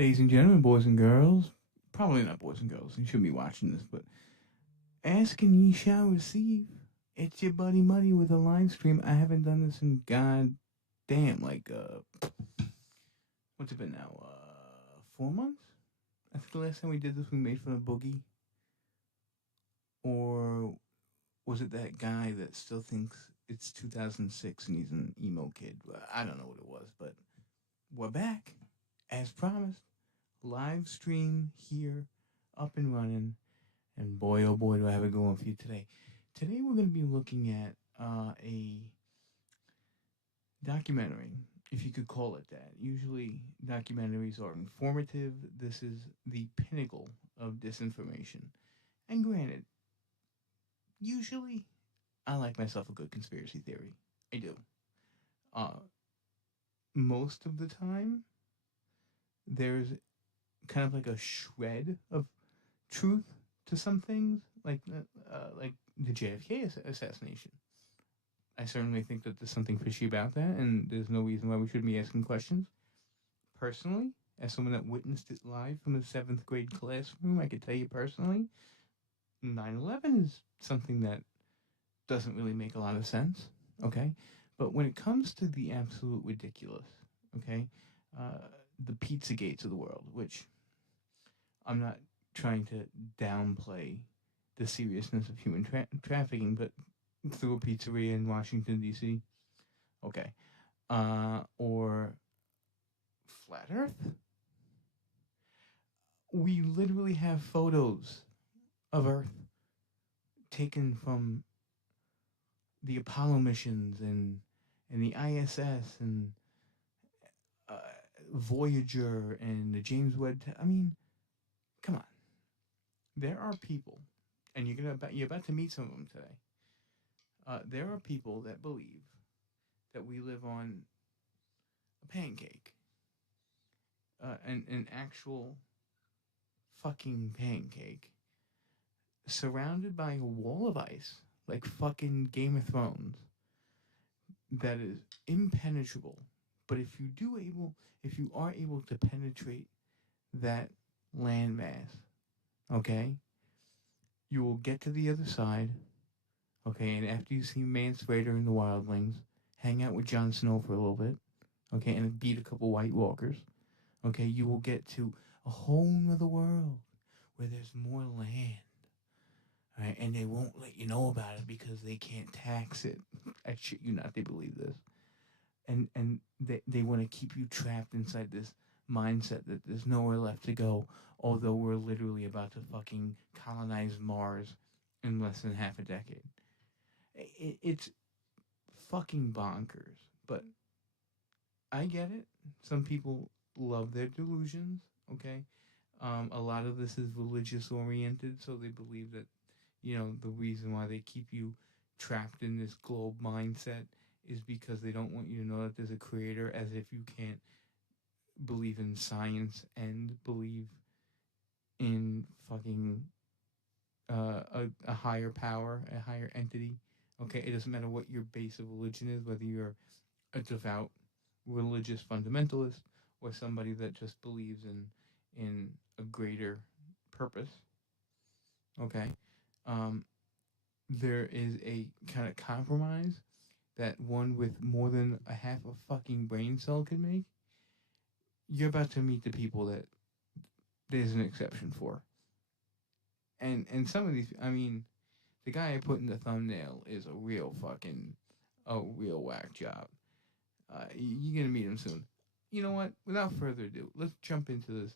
Ladies and gentlemen, boys and girls, probably not boys and girls, you shouldn't be watching this, but ask and ye shall receive. It's your buddy Mutty with a live stream. I haven't done this in god damn, what's it been now? 4 months? I think the last time we did this we made fun of Boogie. Or was it that guy that still thinks it's 2006 and he's an emo kid? I don't know what it was, but we're back. As promised, live stream here, up and running. And boy, oh boy, do I have it going for you today. Today we're going to be looking at a documentary, if you could call it that. Usually documentaries are informative. This is the pinnacle of disinformation. And granted, usually I like myself a good conspiracy theory. I do. Uh, Most of the time, there's kind of like a shred of truth to some things, like the JFK assassination. I certainly think that there's something fishy about that, and there's no reason why we shouldn't be asking questions. Personally, as someone that witnessed it live from a seventh grade classroom, I could tell you personally, 9/11 is something that doesn't really make a lot of sense. Okay, but when it comes to the absolute ridiculous, okay, uh, the pizza gates of the world, which I'm not trying to downplay the seriousness of human trafficking, but through a pizzeria in Washington D.C. Okay, or flat Earth. We literally have photos of Earth taken from the Apollo missions and the ISS and uh, Voyager and the James Webb. I mean, come on. There are people, and you're about to meet some of them today. There are people that believe that we live on a pancake, an actual fucking pancake, surrounded by a wall of ice, like fucking Game of Thrones, that is impenetrable. But if you are able to penetrate that landmass, okay, you will get to the other side, okay, and after you see Mance Rayder and the Wildlings, hang out with Jon Snow for a little bit, okay, and beat a couple White Walkers, okay, you will get to a whole nother world where there's more land. Right, and they won't let you know about it because they can't tax it. I shit you not, they believe this. And they want to keep you trapped inside this mindset that there's nowhere left to go, although we're literally about to fucking colonize Mars in less than half a decade. It's fucking bonkers, but I get it. Some people love their delusions, okay? A lot of this is religious oriented, so they believe that, the reason why they keep you trapped in this globe mindset is because they don't want you to know that there's a creator, as if you can't believe in science and believe in fucking a higher power, a higher entity. Okay, it doesn't matter what your base of religion is, whether you're a devout religious fundamentalist or somebody that just believes in a greater purpose. Okay, um, there is a kind of compromise that one with more than a half a fucking brain cell can make. You're about to meet the people that there's an exception for. And some of these, I mean, the guy I put in the thumbnail is a real whack job. You're gonna meet him soon. You know what? Without further ado, let's jump into this.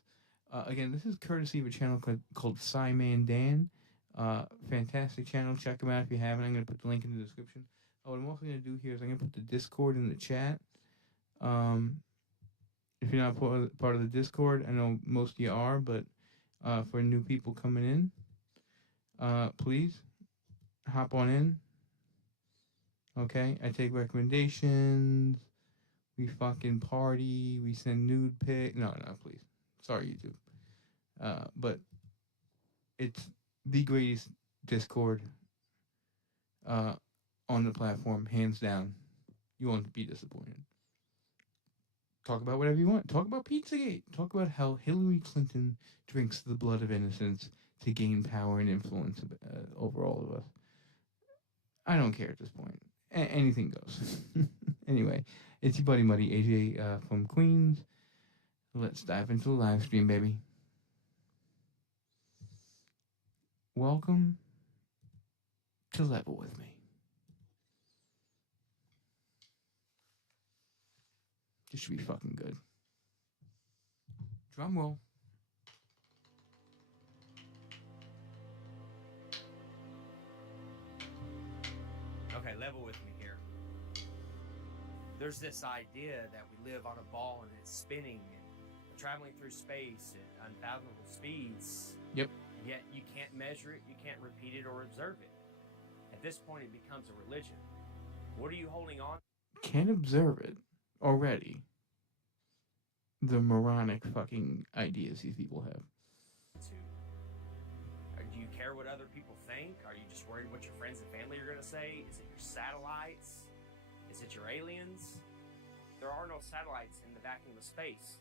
Again, this is courtesy of a channel called SciManDan. Fantastic channel. Check them out if you haven't. I'm gonna put the link in the description. What I'm also gonna do here is I'm gonna put the Discord in the chat. Um, if you're not part of the Discord, I know most of you are, but for new people coming in, please hop on in. Okay, I take recommendations. We fucking party. We send nude pic. No, please. Sorry, YouTube. But it's the greatest Discord on the platform, hands down. You won't be disappointed. Talk about whatever you want. Talk about Pizzagate. Talk about how Hillary Clinton drinks the blood of innocents to gain power and influence over all of us. I don't care at this point. Anything goes. Anyway, it's your buddy Mutty, AJ from Queens. Let's dive into the live stream, baby. Welcome to Level With Me. This should be fucking good. Drum roll. Okay, level with me here. There's this idea that we live on a ball and it's spinning and traveling through space at unfathomable speeds. Yep. Yet you can't measure it, you can't repeat it or observe it. At this point, it becomes a religion. What are you holding on? Can't observe it already. The moronic fucking ideas these people have. Do you care what other people think? Are you just worried what your friends and family are going to say? Is it your satellites? Is it your aliens? There are no satellites in the vacuum of space.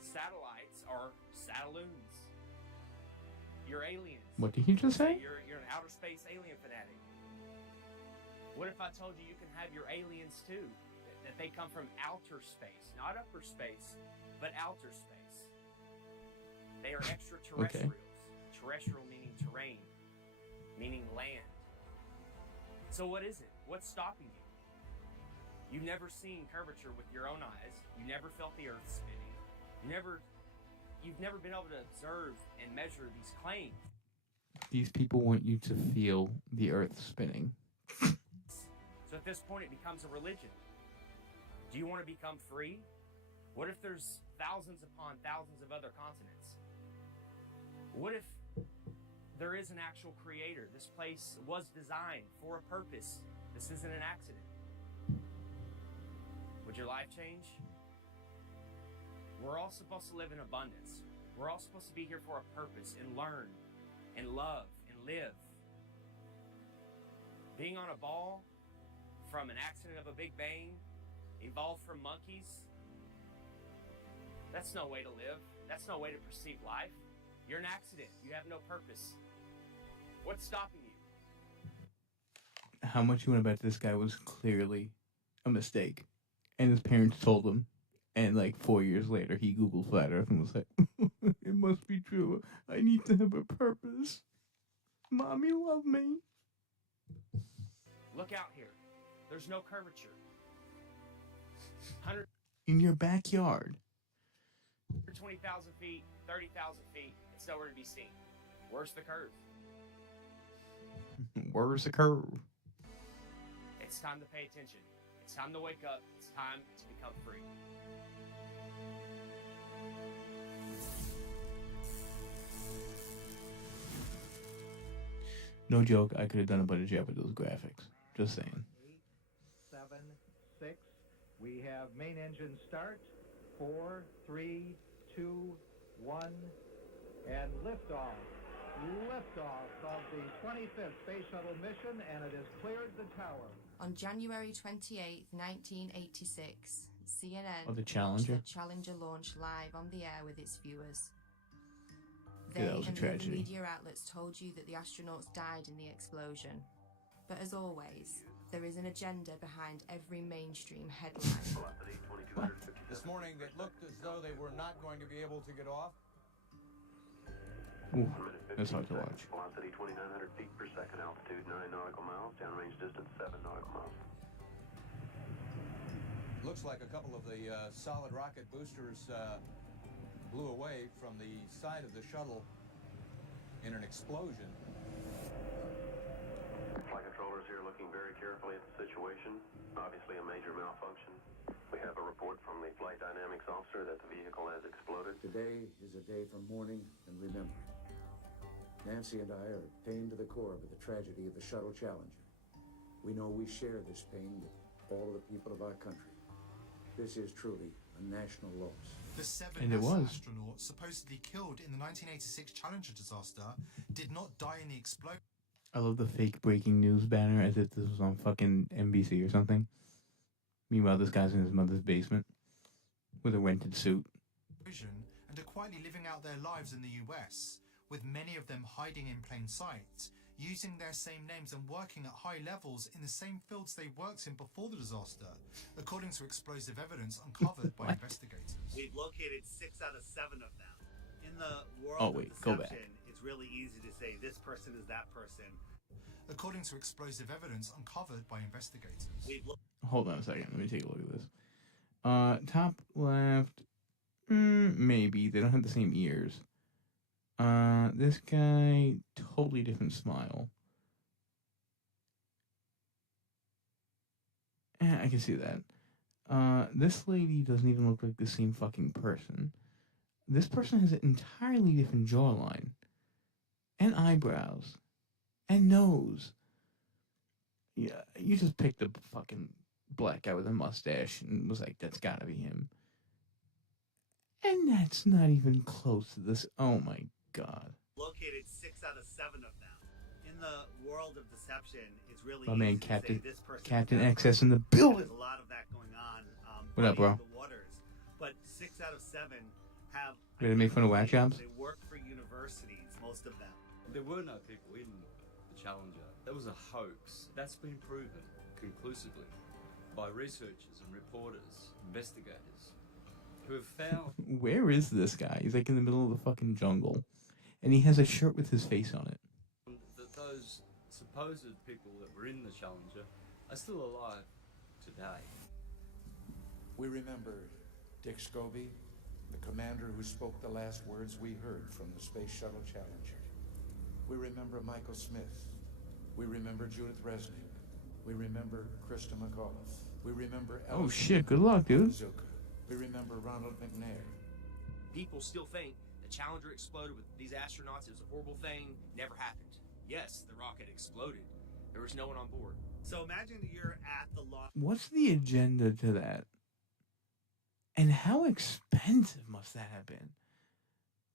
Satellites are satelloons. You're aliens. What did he just say? You're an outer space alien fanatic. What if I told you you can have your aliens too? That they come from outer space, not upper space, but outer space. They are extraterrestrials. Okay. Terrestrial meaning terrain, meaning land. So what is it? What's stopping you? You've never seen curvature with your own eyes. You never felt the earth spinning. You've never been able to observe and measure these claims. These people want you to feel the earth spinning. So at this point, it becomes a religion. Do you want to become free? What if there's thousands upon thousands of other continents? What if there is an actual creator? This place was designed for a purpose. This isn't an accident. Would your life change? We're all supposed to live in abundance. We're all supposed to be here for a purpose and learn and love and live. Being on a ball from an accident of a Big Bang, evolved from monkeys, that's no way to live. That's no way to perceive life. You're an accident. You have no purpose. What's stopping you? How much you want to bet this guy was clearly a mistake? And his parents told him. And like 4 years later, he Googled Flat Earth and was like, it must be true. I need to have a purpose. Mommy, love me. Look out here. There's no curvature. 100 in your backyard. 120,000 feet, 30,000 feet. It's nowhere to be seen. Where's the curve? Where's the curve? It's time to pay attention. It's time to wake up. It's time to become free. No joke, I could have done a better job with those graphics. Just saying. 8, 7, 6. We have main engine start. 4, 3, 2, 1, and liftoff. Liftoff of the 25th Space Shuttle mission, and it has cleared the tower. On January 28, 1986, CNN the launched Challenger. the Challenger launch live on the air with its viewers. Yeah, They that was a and the other tragedy. media outlets told you that the astronauts died in the explosion. But as always, there is an agenda behind every mainstream headline. This morning, it looked as though they were not going to be able to get off. Ooh, that's hard to watch. Velocity 2,900 feet per second, altitude 9 nautical miles, downrange distance 7 nautical miles. Looks like a couple of the solid rocket boosters blew away from the side of the shuttle in an explosion. Flight controllers here looking very carefully at the situation. Obviously a major malfunction. We have a report from the flight dynamics officer that the vehicle has exploded. Today is a day for mourning and remembering. Nancy and I are pained to the core by the tragedy of the Shuttle Challenger. We know we share this pain with all of the people of our country. This is truly a national loss. The 7 And it NASA was. astronauts supposedly killed in the 1986 Challenger disaster did not die in the explosion. I love the fake breaking news banner as if this was on fucking NBC or something. Meanwhile, this guy's in his mother's basement. with a rented suit. And are quietly living out their lives in the US, with many of them hiding in plain sight, using their same names and working at high levels in the same fields they worked in before the disaster, according to explosive evidence uncovered by investigators. We've located 6 out of 7 of them. In the world of deception, it's really easy to say this person is that person. According to explosive evidence uncovered by investigators. Hold on a second. Let me take a look at this. Top left. Maybe. They don't have the same ears. This guy, totally different smile. I can see that. This lady doesn't even look like the same fucking person. This person has an entirely different jawline. And eyebrows. And nose. Yeah, you just picked a fucking black guy with a mustache and was like, that's gotta be him. And that's not even close to this. Oh my god. Located 6 out of 7 of them. In the world of deception, it's really my easy man, to Captain, say this person Captain is that XS person. in the building. There's a lot of that going on. What up, bro? The waters. But 6 out of 7 have. Ready to make fun of whack jobs? They work for universities, most of them. There were no people in the Challenger. That was a hoax. That's been proven conclusively by researchers and reporters, investigators, who have found... Where is this guy? He's like in the middle of the fucking jungle. And he has a shirt with his face on it. That those supposed people that were in the Challenger are still alive today. We remember Dick Scobie, the commander who spoke the last words we heard from the Space Shuttle Challenger. We remember Michael Smith. We remember Judith Resnick. We remember Krista McAuliffe. We remember Oh shit, good luck, dude. Zucker. We remember Ronald McNair. People still think the Challenger exploded with these astronauts. It was a horrible thing. Never happened. Yes, the rocket exploded. There was no one on board. So imagine you're at the launch. What's the agenda to that? And how expensive must that have been?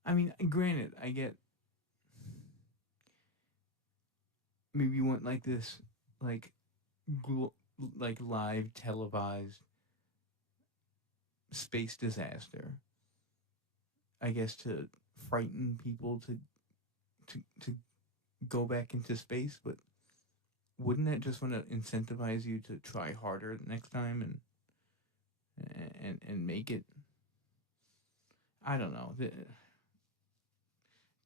I mean, granted, I get... Maybe you want like this, like live televised space disaster. I guess to frighten people to go back into space, but wouldn't that just want to incentivize you to try harder next time and make it? I don't know.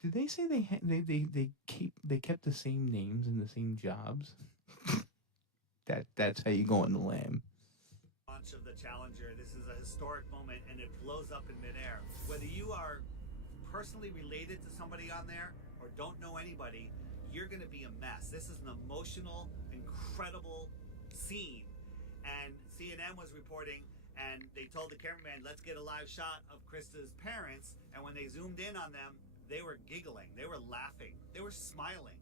Did they say they kept the same names and the same jobs? That's how you go on the lamb. Launch of the Challenger. This is a historic moment, and it blows up in midair. Whether you are personally related to somebody on there or don't know anybody, you're going to be a mess. This is an emotional, incredible scene. And CNN was reporting, and they told the cameraman, let's get a live shot of Krista's parents. And when they zoomed in on them, they were giggling, they were laughing, they were smiling.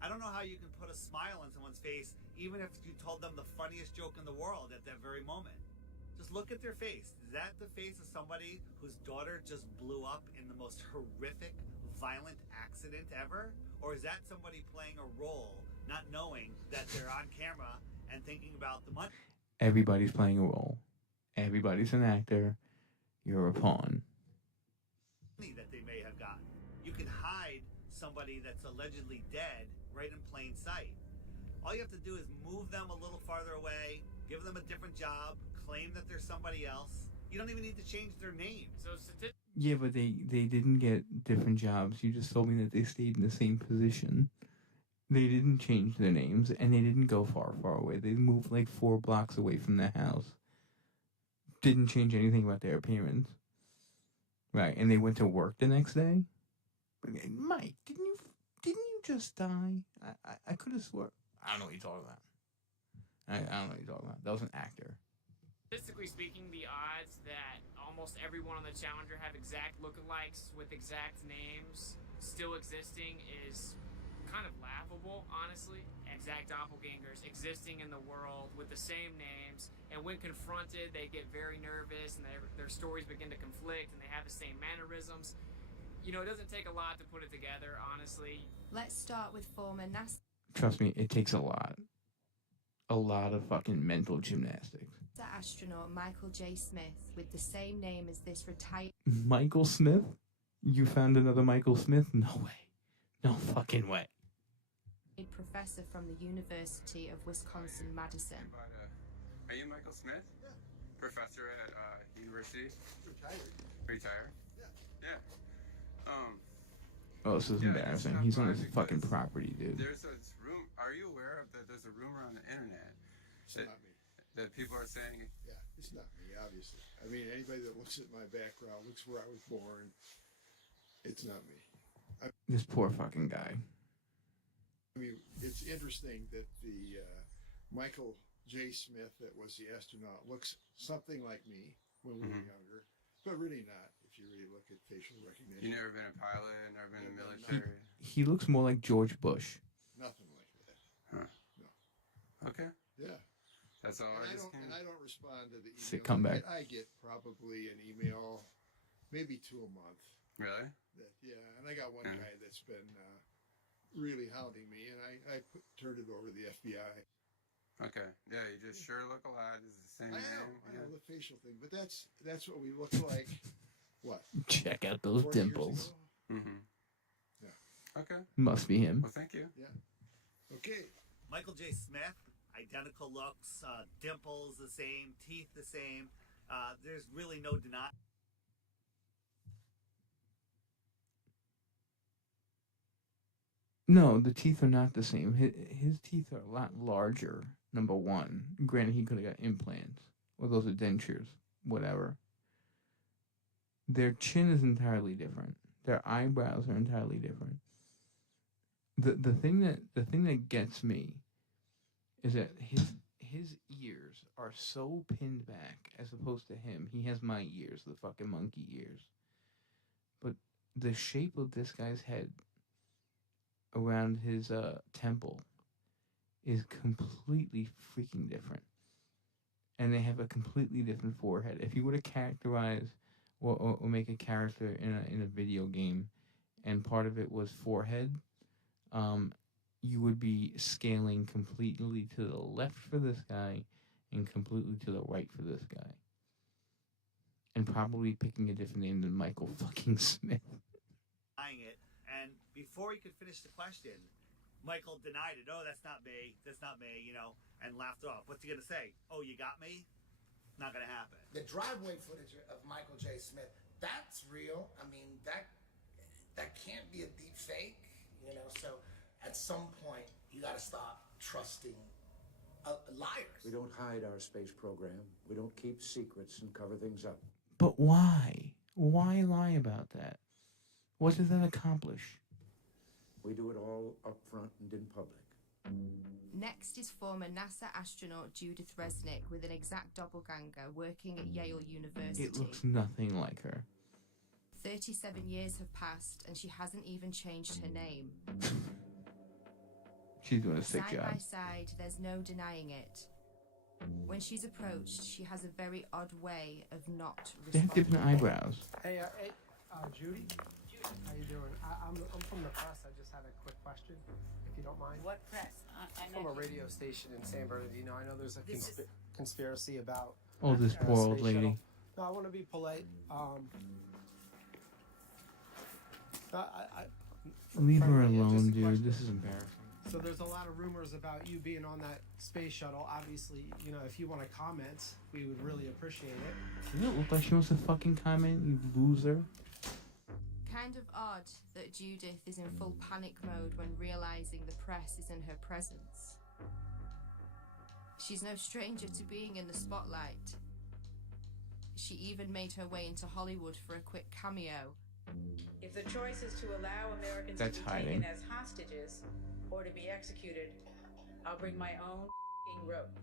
I don't know how you can put a smile on someone's face, even if you told them the funniest joke in the world at that very moment. Just look at their face. Is that the face of somebody whose daughter just blew up in the most horrific, violent accident ever? Or is that somebody playing a role, not knowing that they're on camera and thinking about the money? Everybody's playing a role. Everybody's an actor. You're a pawn. That they may have gotten. You can hide somebody that's allegedly dead right in plain sight. All you have to do is move them a little farther away, give them a different job, claim that they're somebody else. You don't even need to change their name. So yeah, but they didn't get different jobs. You just told me that they stayed in the same position. They didn't change their names, and they didn't go far away. They moved like 4 blocks away from their house. Didn't change anything about their appearance. Right, and they went to work the next day? Mike, didn't you just die? I could have swore. I don't know what you're talking about. I don't know what you're talking about. That was an actor. Statistically speaking, the odds that almost everyone on the Challenger have exact lookalikes with exact names still existing is kind of laughable, honestly. Exact doppelgangers existing in the world with the same names, and when confronted, they get very nervous, and their stories begin to conflict, and they have the same mannerisms. You know, it doesn't take a lot to put it together, honestly. Let's start with former NASA Trust me, it takes a lot. A lot of fucking mental gymnastics. NASA astronaut Michael J. Smith, with the same name as this retired Michael Smith? You found another Michael Smith? No way. No fucking way. professor from the University of Wisconsin-Madison. Are you Michael Smith? Yeah. Professor at university? Retired. Retired? Yeah. Yeah. Oh, this is embarrassing. He's on his fucking property, dude. There's a room. Are you aware of that? There's a rumor on the internet It's not me. that people are saying. Yeah, it's not me, obviously. I mean, anybody that looks at my background, looks where I was born, it's not me. This poor fucking guy. I mean, it's interesting that the Michael J. Smith that was the astronaut looks something like me when we were younger, but really not if you really look at facial recognition. You never been a pilot, never been in the military? He looks more like George Bush. Nothing like that. Huh. No. Okay. Yeah. That's all And I don't respond to the emails. Sick comeback. I get probably an email, maybe 2 a month. Really? And I got one guy that's been really hounding me, and I turned it over to the FBI. Okay. Yeah, you just sure look alike. Is the same I name? know the facial thing, but that's what we look like. What? Check out those 40 years dimples. ago? Mm-hmm. Yeah. Okay. Must be him. Well, thank you. Yeah. Okay. Michael J. Smith, identical looks, dimples the same, teeth the same. There's really no denying. No, the teeth are not the same. His teeth are a lot larger, number one. Granted, he could have got implants. Or those are dentures. Whatever. Their chin is entirely different. Their eyebrows are entirely different. The thing that gets me is that his ears are so pinned back as opposed to him. He has my ears, the fucking monkey ears. But the shape of this guy's head around his temple is completely freaking different. And they have a completely different forehead. If you were to characterize or make a character in a video game and part of it was forehead, you would be scaling completely to the left for this guy and completely to the right for this guy. And probably picking a different name than Michael fucking Smith. It. And before he could finish the question, Michael denied it. Oh, that's not me. That's not me, and laughed off. What's he going to say? Oh, you got me? Not going to happen. The driveway footage of Michael J. Smith, that's real. I mean, that can't be a deep fake, so at some point you got to stop trusting liars. We don't hide our space program. We don't keep secrets and cover things up. But why? Why lie about that? What does that accomplish? We do it all up front and in public. Next is former NASA astronaut Judith Resnick with an exact doppelganger working at Yale University. It looks nothing like her. 37 years have passed and she hasn't even changed her name. She's doing a sick job. Side by side, there's no denying it. When she's approached, she has a very odd way of not They have responding. different eyebrows. Hey, Judy? How you doing? I'm from the press. I just had a quick question, if you don't mind. What press? From a radio station in San Bernardino. I know there's a conspiracy about... Oh, this poor old space lady. shuttle. No, I want to be polite. Leave her alone, dude. This is embarrassing. So there's a lot of rumors about you being on that space shuttle. Obviously, if you want to comment, we would really appreciate it. Does it look like she wants to fucking comment, you loser? Kind of odd that Judith is in full panic mode when realizing the press is in her presence. She's no stranger to being in the spotlight. She even made her way into Hollywood for a quick cameo. If the choice is to allow Americans That's to be hiding. taken as hostages or to be executed, I'll bring my own rope.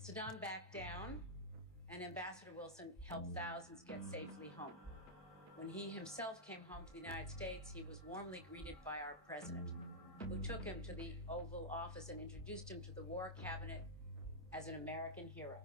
Saddam backed down, and Ambassador Wilson helped thousands get safely home. When he himself came home to the United States, he was warmly greeted by our president, who took him to the Oval Office and introduced him to the War Cabinet as an American hero.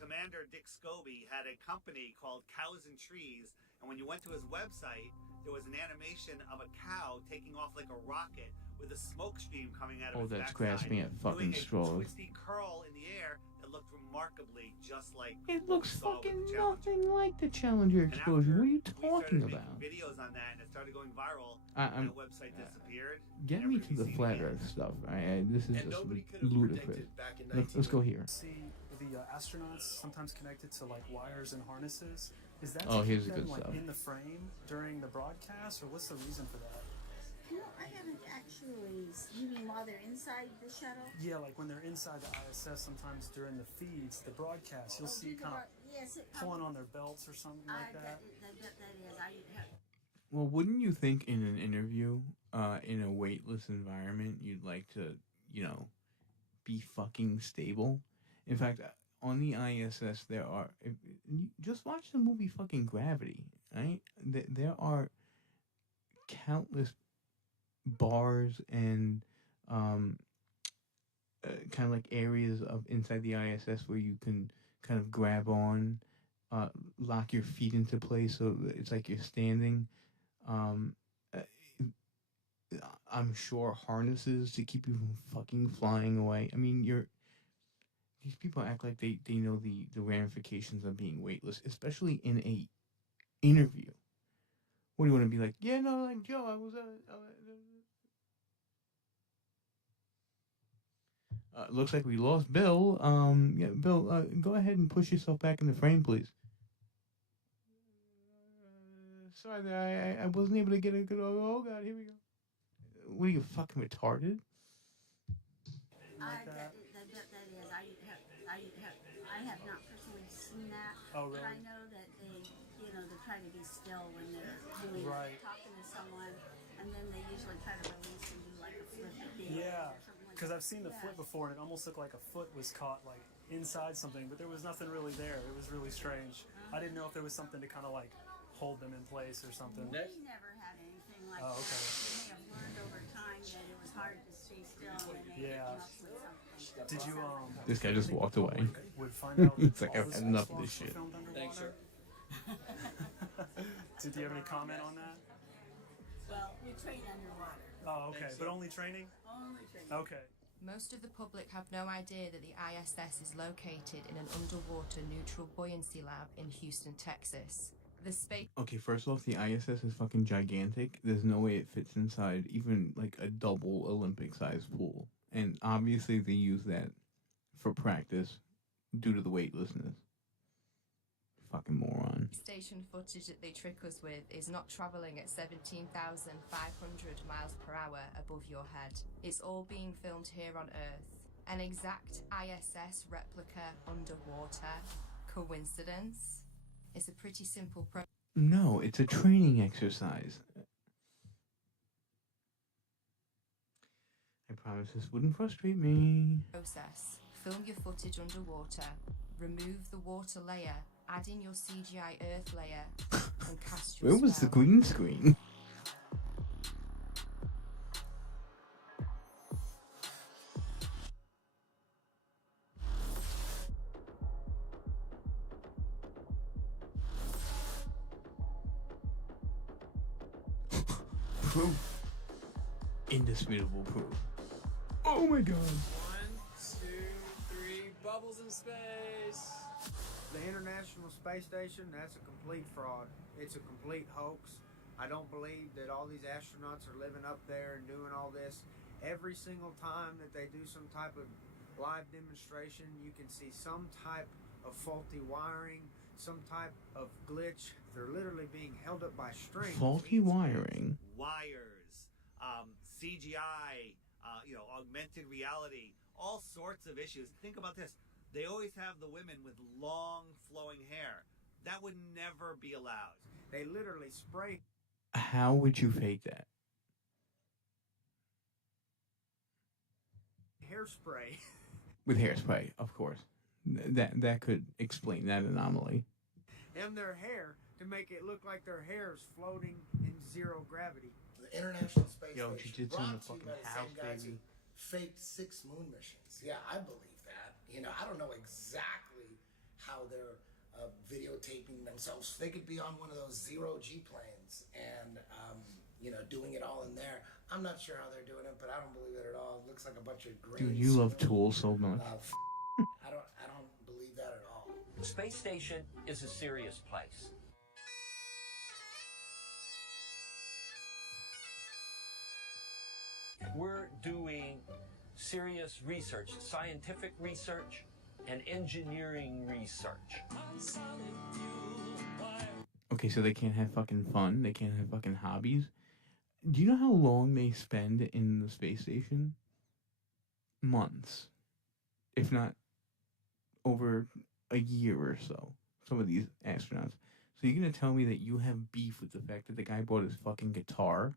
Commander Dick Scobie had a company called Cows and Trees, and when you went to his website, there was an animation of a cow taking off like a rocket with a smoke stream coming out of Oh, its that's backside, grasping at fucking doing a straws. twisty curl in the air that looked remarkably just like It what looks we saw with fucking the Challenger. nothing like the Challenger And explosion. after What are you we talking started about? making videos on that and it started going viral, I'm- that website disappeared. Get me to the flat Earth stuff. This is just ludicrous. Let's go here. See the astronauts sometimes connected to like wires and harnesses. Is that Oh, to here's keep the them good like stuff. in the frame during the broadcast, or what's the reason for that? No, I haven't actually. You mean while they're inside the shuttle? Yeah, like when they're inside the ISS, sometimes during the feeds, the broadcast, you'll see kind of Yes, pulling on their belts or something like that. That is. I have. Well, wouldn't you think in an interview, in a weightless environment, you'd like to, be fucking stable? In fact, on the ISS, there are. Just watch the movie fucking Gravity, right? There are countless bars and kind of like areas of inside the ISS where you can kind of grab on, lock your feet into place so that it's like you're standing. I'm sure harnesses to keep you from fucking flying away. I mean, these people act like they know the ramifications of being weightless, especially in a interview. What do you want to be like? Yeah, no, like Joe, I was looks like we lost Bill. Yeah, Bill, go ahead and push yourself back in the frame, please. Sorry, I wasn't able to get a good. Oh God, here we go. What are you fucking retarded? That is. I have not personally seen that. Oh, really? But I know that they try to be still when they're talking to someone, and then they usually try to release and do like a flip deal. Yeah, because I've seen the flip before, and it almost looked like a foot was caught like inside something, but there was nothing really there. It was really strange. I didn't know if there was something to kind of like hold them in place or something. We never had anything like Oh, that. okay. We may have learned over time that it was hard to stay still, and they may have come up with something. Did you This guy just walked away. would find out It's like all I've the had enough of spacewalks this were shit. filmed underwater? Thanks, sir. Did you have any comment on that? Well, we train underwater. Oh, okay, but only training? Only training. Okay. Most of the public have no idea that the ISS is located in an underwater neutral buoyancy lab in Houston, Texas. The space... Okay, first off, the ISS is fucking gigantic. There's no way it fits inside even like a double Olympic-sized pool. And obviously they use that for practice due to the weightlessness. Fucking moron. Station footage that they trick us with is not travelling at 17,500 miles per hour above your head. It's all being filmed here on Earth. An exact ISS replica underwater. Coincidence? It's a pretty simple No, it's a training exercise. I promise this wouldn't frustrate me. process. Film your footage underwater. Remove the water layer. Add in your CGI Earth layer. And cast your Where was the spell. green screen? Proof. Indisputable proof. Oh my god. 1, 2, 3, bubbles in space. The International Space Station, that's a complete fraud. It's a complete hoax. I don't believe that all these astronauts are living up there and doing all this. Every single time that they do some type of live demonstration, you can see some type of faulty wiring, some type of glitch. They're literally being held up by strings. Faulty wiring. Wires, CGI, augmented reality, all sorts of issues. Think about this. They always have the women with long flowing hair. That would never be allowed. They literally spray. How would you fake that? Hairspray. With hairspray, of course. That could explain that anomaly. In their hair to make it look like their hair is floating in zero gravity. The International Space Yo, Station jiu-jitsu in the brought to you fucking by the house, same guys baby. who faked 6 moon missions. Yeah, I believe that. I don't know exactly how their videotaping themselves. They could be on one of those zero-G planes and, you know, doing it all in there. I'm not sure how they're doing it, but I don't believe it at all. It looks like a bunch of green. Dude, you love Tool so much. I don't believe that at all. Space station is a serious place. We're doing serious research, scientific research, and engineering research. Okay, so they can't have fucking fun. They can't have fucking hobbies. Do you know how long they spend in the space station? Months. If not over a year or so. Some of these astronauts. So you're going to tell me that you have beef with the fact that the guy bought his fucking guitar?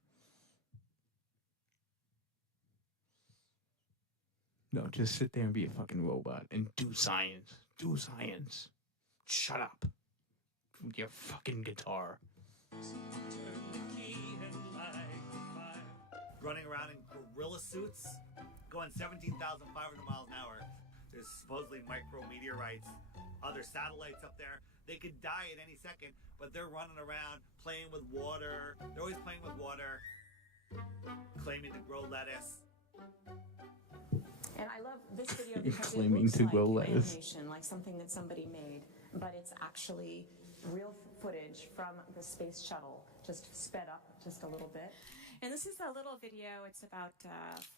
No, just sit there and be a fucking robot and do science. Do science. Shut up. With your fucking guitar. Running around in gorilla suits, going 17,500 miles an hour. There's supposedly micrometeorites, other satellites up there. They could die at any second, but they're running around playing with water. They're always playing with water, claiming to grow lettuce. And I love this video because Claiming it looks to like grow lettuce. animation, like something that somebody made, but it's actually real footage from the space shuttle, just sped up just a little bit. And this is a little video. It's about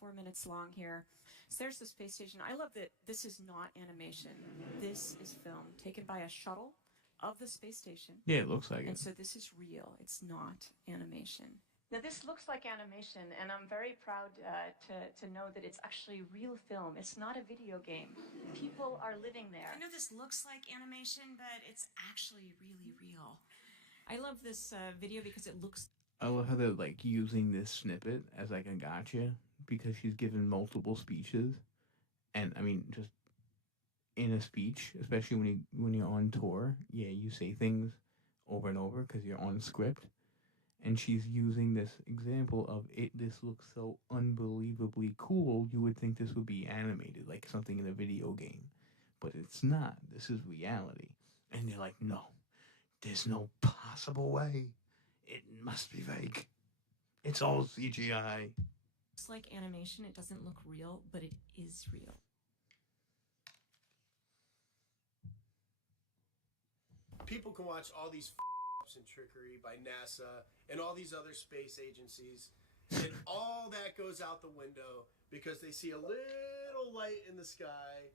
4 minutes long here. So there's the space station. I love that this is not animation. This is film taken by a shuttle of the space station. Yeah, it looks like And it. so this is real. It's not animation. Now this looks like animation, and I'm very proud to know that it's actually real film. It's not a video game. People are living there. I know this looks like animation, but it's actually really real. I love this video because it looks... I love how they're like using this snippet as like a gotcha because she's given multiple speeches, and I mean just in a speech, especially when you're on tour, yeah, you say things over and over because you're on script, and she's using this example of it. This looks so unbelievably cool. You would think this would be animated, like something in a video game, but it's not. This is reality, and they're like, no, there's no possible way. It must be fake. It's all CGI. It's like animation. It doesn't look real, but it is real. People can watch all these ups and trickery by NASA and all these other space agencies, and all that goes out the window because they see a little light in the sky,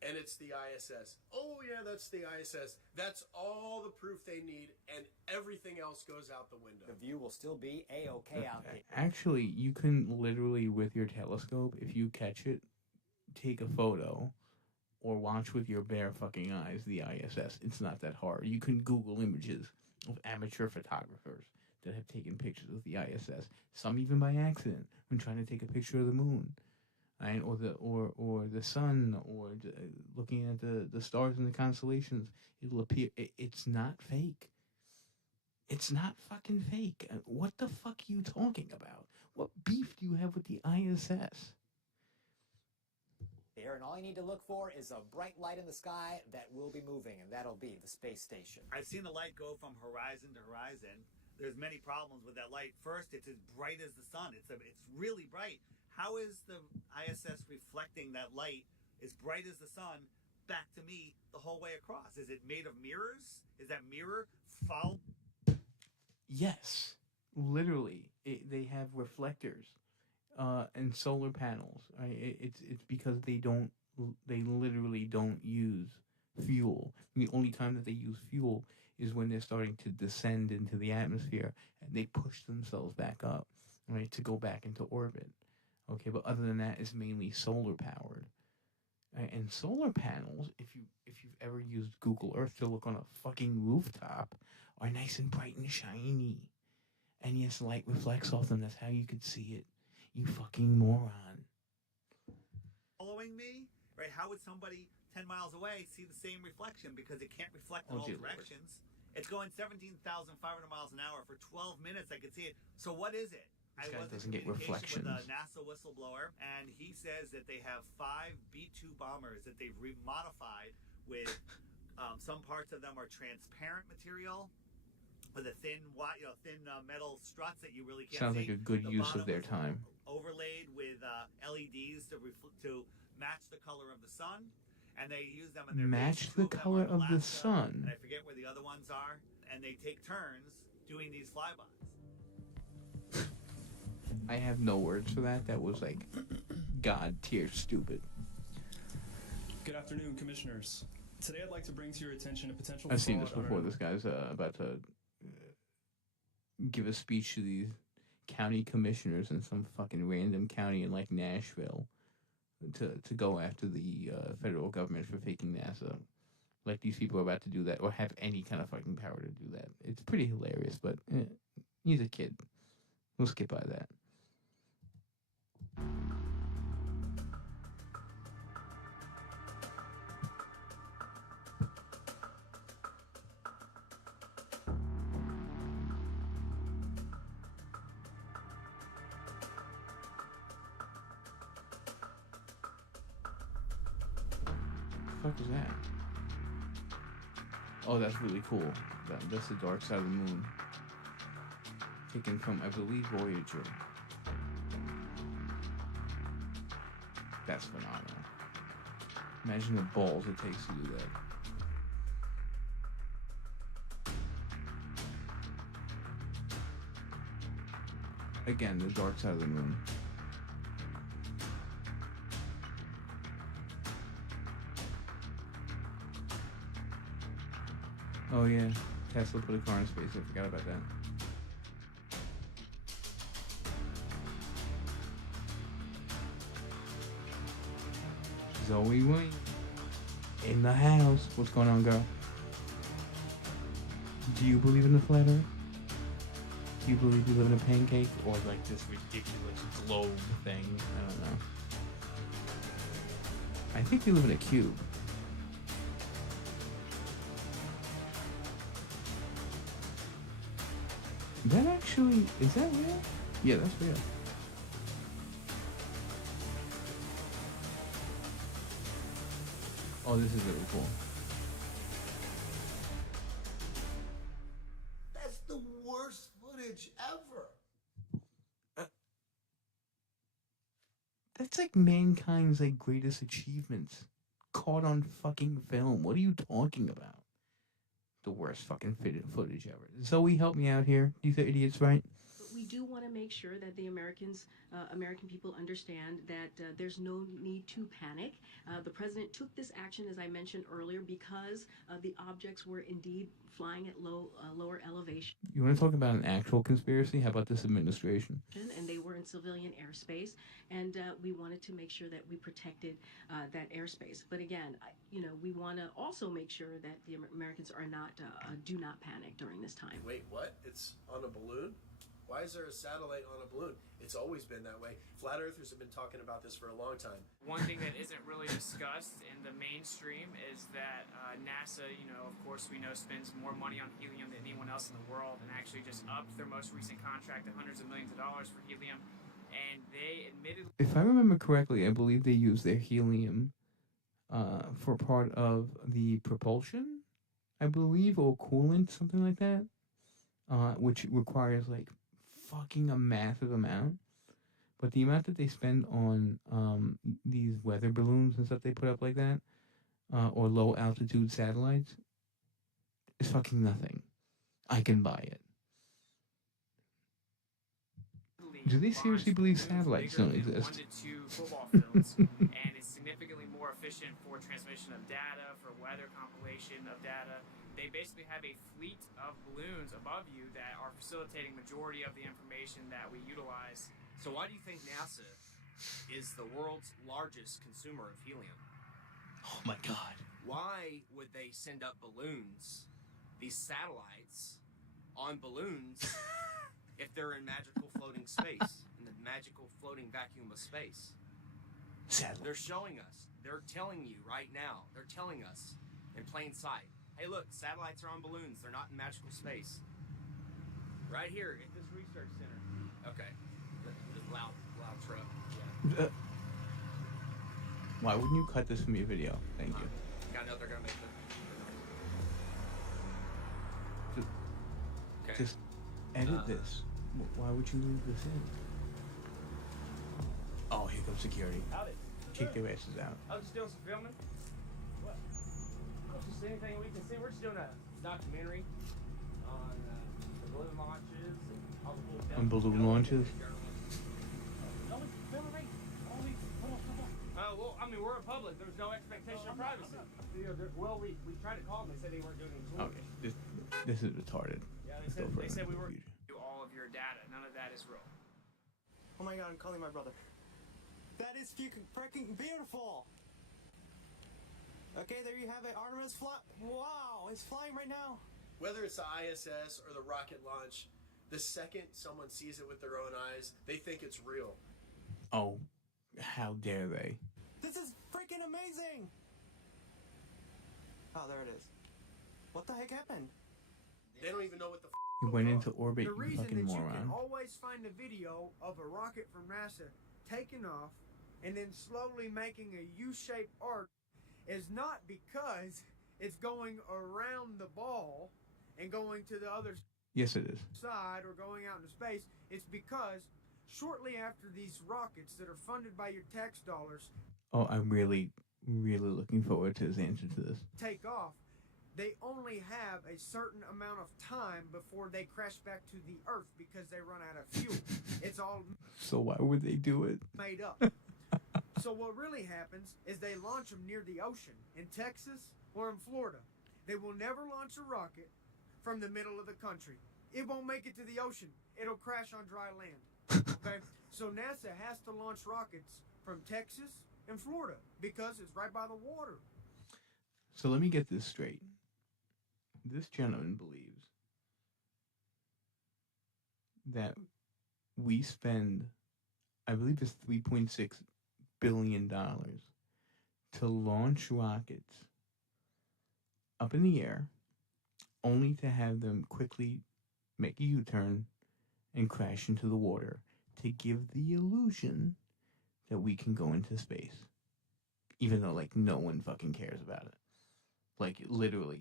and it's the ISS. Oh yeah, that's the ISS. That's all the proof they need, and everything else goes out the window. The view will still be A-okay out there. Actually, you can literally, with your telescope, if you catch it, take a photo or watch with your bare fucking eyes the ISS. It's not that hard. You can Google images of amateur photographers that have taken pictures of the ISS. Some even by accident when trying to take a picture of the moon. Right? Or the sun, or looking at the stars and the constellations. It'll appear. It's not fake. It's not fucking fake. What the fuck are you talking about? What beef do you have with the ISS? There, and all you need to look for is a bright light in the sky that will be moving, and that'll be the space station. I've seen the light go from horizon to horizon. There's many problems with that light. First, it's as bright as the sun. It's really bright. How is the ISS reflecting that light as bright as the sun back to me the whole way across? Is it made of mirrors? Is that mirror foul? Yes, literally, they have reflectors and solar panels. Right? It's because they literally don't use fuel. The only time that they use fuel is when they're starting to descend into the atmosphere and they push themselves back up, right, to go back into orbit. Okay, but other than that, it's mainly solar powered. Right? And solar panels, if you've ever used Google Earth to look on a fucking rooftop, are nice and bright and shiny. And yes, light reflects off them. That's how you could see it. You fucking moron. Following me? Right? How would somebody 10 miles away see the same reflection? Because it can't reflect in all directions. It's going 17,500 miles an hour for 12 minutes. I could see it. So what is it? This guy was doesn't in get communication reflections. with a NASA whistleblower, and he says that they have 5 B-2 bombers that they've remodified with Some parts of them are transparent material with a thin metal struts that you really can't Sounds see. like a good The use of bottom their was time. Overlaid with LEDs to match the color of the sun, and they use them in their Match base. Two the them color are in of the Alaska, sun. and I forget where the other ones are. And they take turns doing these flybys. I have no words for that. That was like God tier stupid. Good afternoon, commissioners. Today I'd like to bring to your attention a potential I've seen this fraud on before. our- This guy's about to give a speech to these county commissioners in some fucking random county in like Nashville to go after the federal government for faking NASA. Like these people are about to do that or have any kind of fucking power to do that. It's pretty hilarious, but he's a kid. We'll skip by that. What the fuck is that? Oh, that's really cool. That's the dark side of the moon. Taken from, I believe, Voyager. That's phenomenal. Imagine the balls it takes to do that. Again, the dark side of the moon. Oh yeah, Tesla put a car in space. I forgot about that. Zoe Wayne in the house. What's going on, girl? Do you believe in the flat Earth? Do you believe you live in a pancake or like this ridiculous globe thing? I don't know. I think we live in a cube. That actually, is that real? Yeah, that's real. Oh, this is really cool. That's the worst footage ever. That's like mankind's like greatest achievements caught on fucking film. What are you talking about? The worst fucking footage ever. Zoe, help me out here. These are idiots, right? But we do want to make sure that the American people understand that there's no need to panic. The president took this action, as I mentioned earlier, because the objects were indeed flying at lower elevation. You want to talk about an actual conspiracy? How about this administration? And they were in civilian airspace, and we wanted to make sure that we protected that airspace. But again, we want to also make sure that the Americans are not do not panic during this time. Wait, what? It's on a balloon? Why is there a satellite on a balloon? It's always been that way. Flat Earthers have been talking about this for a long time. One thing that isn't really discussed in the mainstream is that NASA, of course we know, spends more money on helium than anyone else in the world, and actually just upped their most recent contract to hundreds of millions of dollars for helium. And they admitted... If I remember correctly, I believe they use their helium for part of the propulsion, I believe, or coolant, something like that, which requires like fucking a massive amount. But the amount that they spend on these weather balloons and stuff they put up like that, or low altitude satellites, is fucking nothing. I can buy it. Do they seriously believe satellites don't exist? 1 to 2 football fields, and it's significantly more efficient for transmission of data, for weather compilation of data. They basically have a fleet of balloons above you that are facilitating majority of the information that we utilize. So why do you think NASA is the world's largest consumer of helium? Oh my God. Why would they send up balloons, these satellites, on balloons if they're in magical floating space, in the magical floating vacuum of space? Satellite. They're showing us. They're telling you right now. They're telling us in plain sight. Hey, look, satellites are on balloons. They're not in magical space. Right here at this research center. Okay. This loud truck. Yeah. Why wouldn't you cut this from your video? Thank you. I know they're gonna make Just edit this. Why would you leave this in? Oh, here comes security. Howdy. Kick their asses out. I was just doing some filming. What? Just anything we can see. We're just doing a documentary on the balloon launches and all the cool stuff. On balloon launches? Well, I mean, we're in public. There's no expectation of privacy. Well, we tried to call them. They said they weren't doing any tours. Okay, this is retarded. Yeah, they said we were do all of your data. None of that is real. Oh my god, I'm calling my brother. That is freaking beautiful! Okay, there you have it. Artemis fly. Wow, it's flying right now. Whether it's the ISS or the rocket launch, the second someone sees it with their own eyes, they think it's real. Oh, how dare they? This is freaking amazing! Oh, there it is. What the heck happened? They don't even know what the It went into orbit, The you reason fucking that you can moron. always find a video of a rocket from NASA taking off and then slowly making a U-shaped arc is not because it's going around the ball and going to the other Yes, it is. side or going out into space. It's because shortly after these rockets that are funded by your tax dollars Oh, I'm really, really looking forward to his answer to this. take off, they only have a certain amount of time before they crash back to the Earth because they run out of fuel. It's all So why would they do it? made up. So what really happens is they launch them near the ocean in Texas or in Florida. They will never launch a rocket from the middle of the country. It won't make it to the ocean. It'll crash on dry land. Okay? So NASA has to launch rockets from Texas and Florida because it's right by the water. So let me get this straight. This gentleman believes that we spend, I believe it's $3.6 billion to launch rockets up in the air, only to have them quickly make a U-turn and crash into the water to give the illusion that we can go into space. Even though, like, no one fucking cares about it. Like, literally,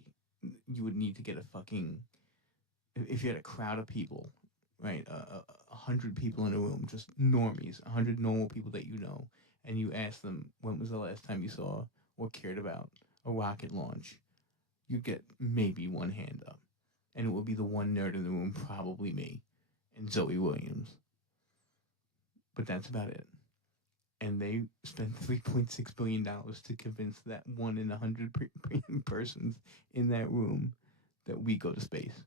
you would need to get a fucking... If you had a crowd of people, right, 100 people in a room, just normies, 100 normal people that you know, and you ask them, when was the last time you saw or cared about a rocket launch, you get maybe one hand up. And it would be the one nerd in the room, probably me, and Zoe Williams. But that's about it. And they spent $3.6 billion to convince that 1 in 100 persons in that room that we go to space.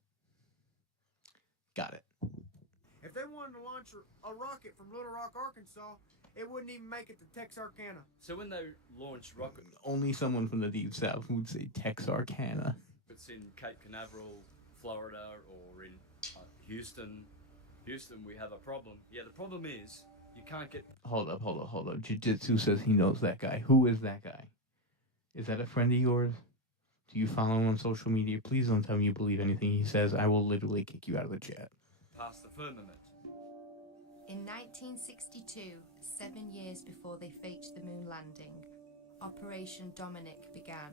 Got it. If they wanted to launch a rocket from Little Rock, Arkansas, it wouldn't even make it to Texarkana. So when they launch rockets Only someone from the Deep South would say Texarkana. in Cape Canaveral, Florida, or in Houston, we have a problem. Yeah, the problem is you can't get... Hold up. Jiu-Jitsu says he knows that guy. Who is that guy? Is that a friend of yours? Do you follow him on social media? Please don't tell me you believe anything he says. I will literally kick you out of the chat. past the firmament. In 1962, 7 years before they faked the moon landing, Operation Dominic began.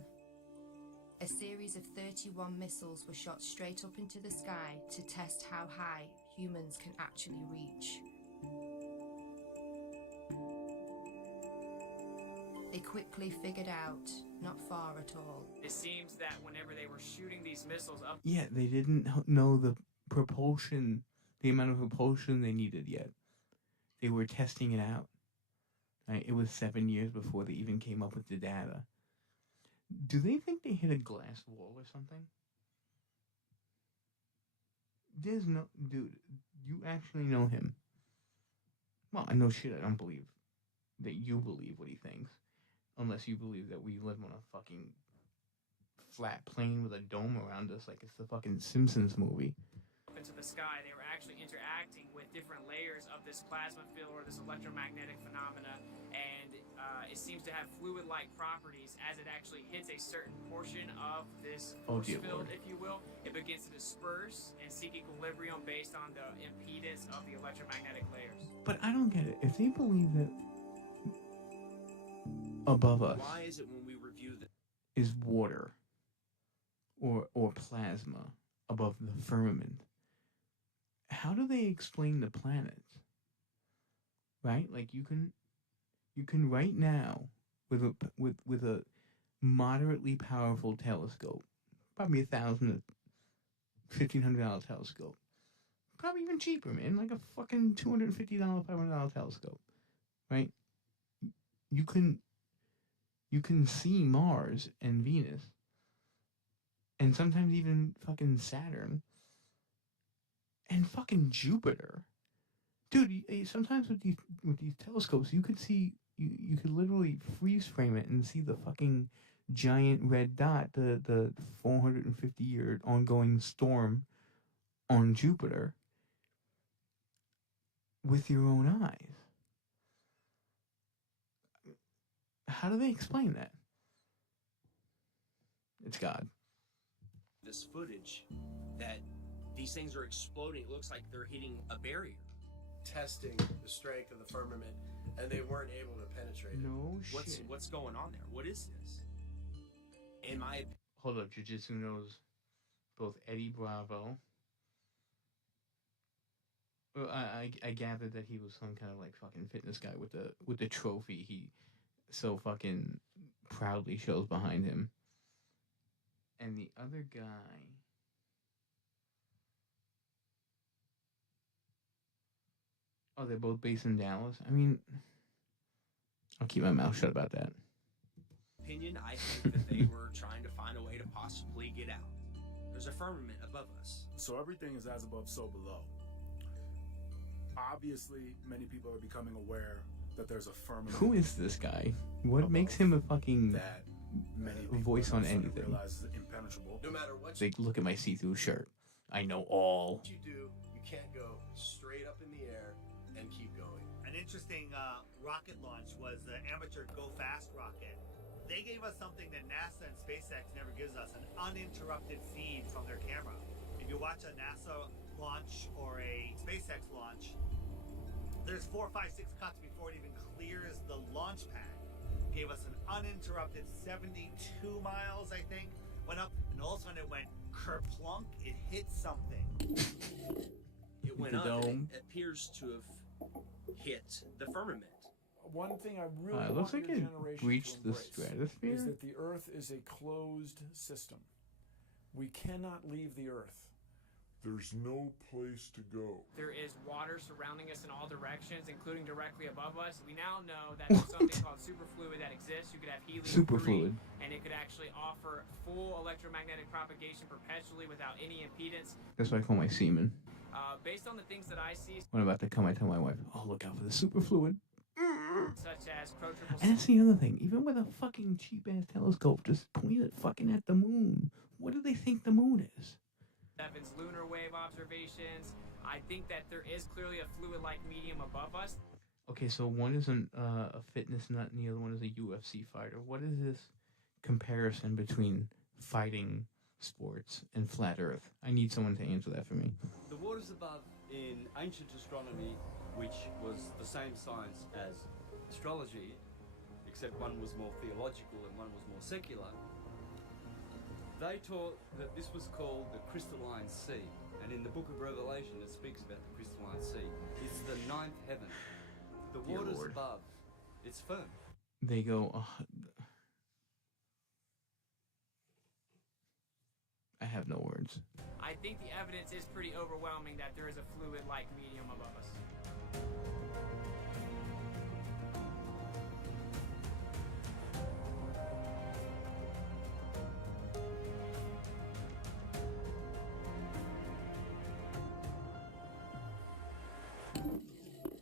A series of 31 missiles were shot straight up into the sky to test how high humans can actually reach. They quickly figured out, not far at all. It seems that whenever they were shooting these missiles up... Yeah, they didn't know the propulsion, the amount of propulsion they needed yet. They were testing it out. Right? It was 7 years before they even came up with the data. Do they think they hit a glass wall or something? There's no... Dude, you actually know him. Well, I know shit, I don't believe that you believe what he thinks. Unless you believe that we live on a fucking flat plane with a dome around us like it's the fucking Simpsons movie. Up into the sky, they were actually interacting with different layers of this plasma field or this electromagnetic phenomena, and it seems to have fluid-like properties. As it actually hits a certain portion of this force field, if you will, it begins to disperse and seek equilibrium based on the impedance of the electromagnetic layers. But I don't get it. If they believe that above us Why is it when we review the... is water or plasma above the firmament, how do they explain the planets? Right? Like you can right now with a moderately powerful telescope, probably $1,000 to $1,500 telescope, probably even cheaper, man, like a fucking $250 $500 telescope, right? You can see Mars and Venus, and sometimes even fucking Saturn, and fucking Jupiter, dude. Sometimes with these telescopes, you could see you could literally freeze frame it and see the fucking giant red dot, the 450-year ongoing storm on Jupiter with your own eyes. How do they explain that? It's God. This footage that these things are exploding. It looks like they're hitting a barrier. Testing the strength of the firmament, and they weren't able to penetrate it. No shit. What's going on there? What is this? In my Hold up, Jiu-Jitsu knows both Eddie Bravo. Well, I gathered that he was some kind of like fucking fitness guy with the trophy he so fucking proudly shows behind him. And the other guy, oh, they're both based in Dallas. I mean, I'll keep my mouth shut about that. opinion, I think that they were trying to find a way to possibly get out. There's a firmament above us. So everything is as above, so below. Obviously, many people are becoming aware that there's a firmament. Who is this guy? What makes him a fucking that many voice on anything? Realize is impenetrable. No matter what Like, look at my see-through shirt. I know all. you do, you can't go straight up in the air and keep going. An interesting rocket launch was the amateur Go Fast rocket. They gave us something that NASA and SpaceX never gives us, an uninterrupted feed from their camera. If you watch a NASA launch or a SpaceX launch, there's 4, 5, 6 cuts before it even clears the launch pad. Gave us an uninterrupted 72 miles, I think. Went up, and all of a sudden it went kerplunk. It hit something. It went The up, dome. and it appears to have hit the firmament. One thing I really It looks want like your it generation breached to the embrace stratosphere. is that the Earth is a closed system. We cannot leave the Earth. There's no place to go. There is water surrounding us in all directions, including directly above us. We now know that there's something called superfluid that exists. You could have helium-3, Superfluid. and it could actually offer full electromagnetic propagation perpetually without any impedance. That's what I call my semen. Based on the things that I see, When I'm about to come, I tell my wife, "Oh, look out for the superfluid." such as protrimal And that's the other thing. Even with a fucking cheap-ass telescope, just point it fucking at the moon. What do they think the moon is? Evans lunar wave observations, I think that there is clearly a fluid-like medium above us. Okay, so one is a fitness nut and the other one is a UFC fighter. What is this comparison between fighting sports and flat Earth? I need someone to answer that for me. The waters above in ancient astronomy, which was the same science as astrology, except one was more theological and one was more secular, they taught that this was called the crystalline sea. And in the book of Revelation, it speaks about the crystalline sea. It's the ninth heaven. The Dear waters Lord. above, it's firm. They go, I have no words. I think the evidence is pretty overwhelming that there is a fluid-like medium above us.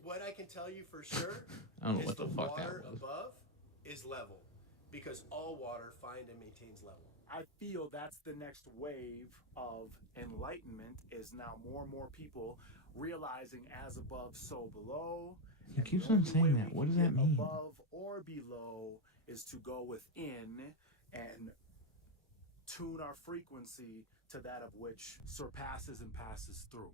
What I can tell you for sure I don't know is what the fuck that water was. above is level, because all water finds and maintains level. I feel that's the next wave of enlightenment is now more and more people realizing as above, so below. He keeps on saying that. What does that mean? Above or below is to go within and tune our frequency to that of which surpasses and passes through.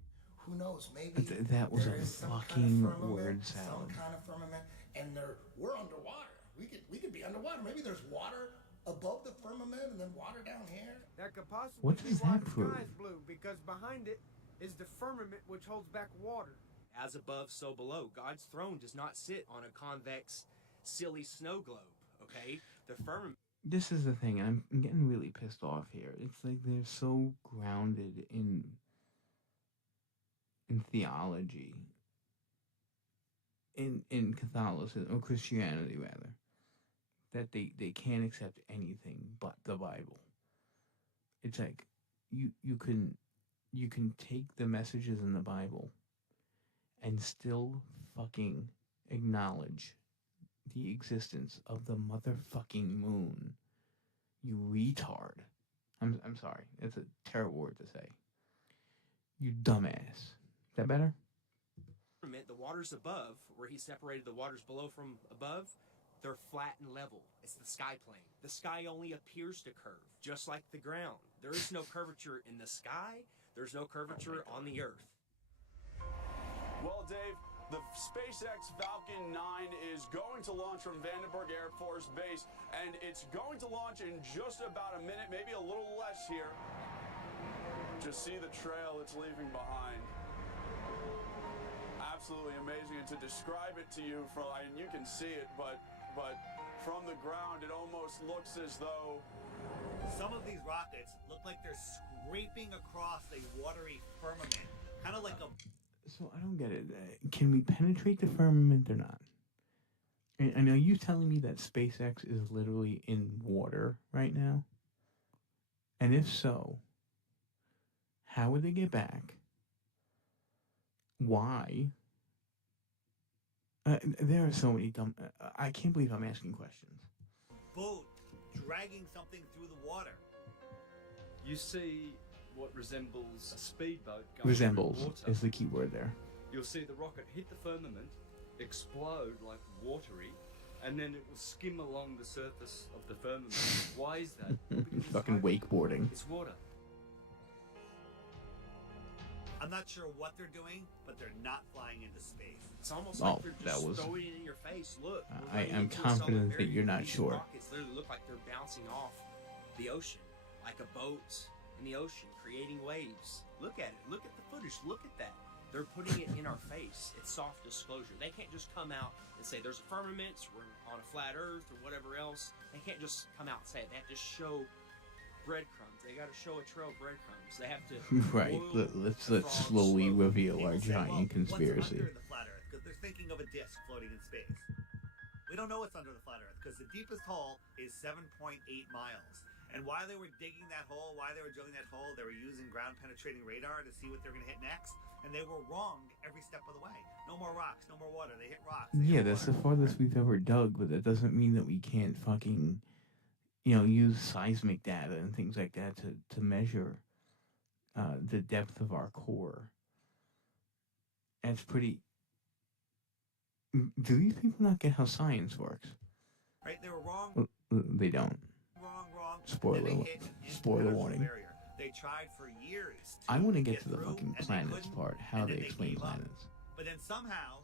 Who knows? Maybe That was there a is some fucking kind of firmament, word some salad. kind of firmament, and we're underwater. We could be underwater. Maybe there's water above the firmament and then water down here. That could possibly What be does why that the prove? sky is blue, because behind it is the firmament which holds back water. As above, so below. God's throne does not sit on a convex, silly snow globe, okay? The firmament... This is the thing, and I'm getting really pissed off here. It's like they're so grounded in theology, in Catholicism, or Christianity rather, that they can't accept anything but the Bible. It's like you can take the messages in the Bible and still fucking acknowledge the existence of the motherfucking moon. You retard. I'm sorry. It's a terrible word to say. You dumbass. Is that better? The waters above, where he separated the waters below from above, they're flat and level. It's the sky plane. The sky only appears to curve, just like the ground. There is no curvature in the sky. There's no curvature on the earth. Well, Dave, the SpaceX Falcon 9 is going to launch from Vandenberg Air Force Base, and it's going to launch in just about a minute, maybe a little less here. Just see the trail it's leaving behind. Absolutely amazing. And to describe it to you, and you can see it, but from the ground, it almost looks as though some of these rockets look like they're scraping across a watery firmament, kind of like a... So I don't get it. Can we penetrate the firmament or not? And are you telling me that SpaceX is literally in water right now? And if so, how would they get back? Why? There are so many dumb... I can't believe I'm asking questions. Boat dragging something through the water. You see what resembles a speedboat going Resembles through water. is the key word there. You'll see the rocket hit the firmament, explode like watery, and then it will skim along the surface of the firmament. Why is that? Because Fucking wakeboarding. it's water. I'm not sure what they're doing, but they're not flying into space. It's almost Oh, like they're that just was- throwing it in your face. Look, we're I running am into a confident solid that you're not These sure. Rockets literally look like they're bouncing off the ocean, like a boat in the ocean, creating waves. Look at it. Look at the footage. Look at that. They're putting it in our face. It's soft disclosure. They can't just come out and say there's a firmament, we're on a flat Earth, or whatever else. They can't just come out and say it. They have to show breadcrumbs. They got to show a trail of breadcrumbs. They have to Right. Let's slowly reveal our giant conspiracy. What's under the flat Earth? Because they're thinking of a disk floating in space. We don't know what's under the flat Earth because the deepest hole is 7.8 miles. And while they were digging that hole, while they were drilling that hole, they were using ground-penetrating radar to see what they're going to hit next. And they were wrong every step of the way. No more rocks, no more water. They hit rocks. Yeah, that's the farthest we've ever dug, but that doesn't mean that we can't fucking, use seismic data and things like that to measure the depth of our core. And it's pretty... Do these people not get how science works? Right? They were wrong. Well, they don't. Wrong. Spoiler warning. Barrier. They tried for years. I want to get to the through, fucking and they planets couldn't, part, how and they then explain gave up. planets. But then somehow,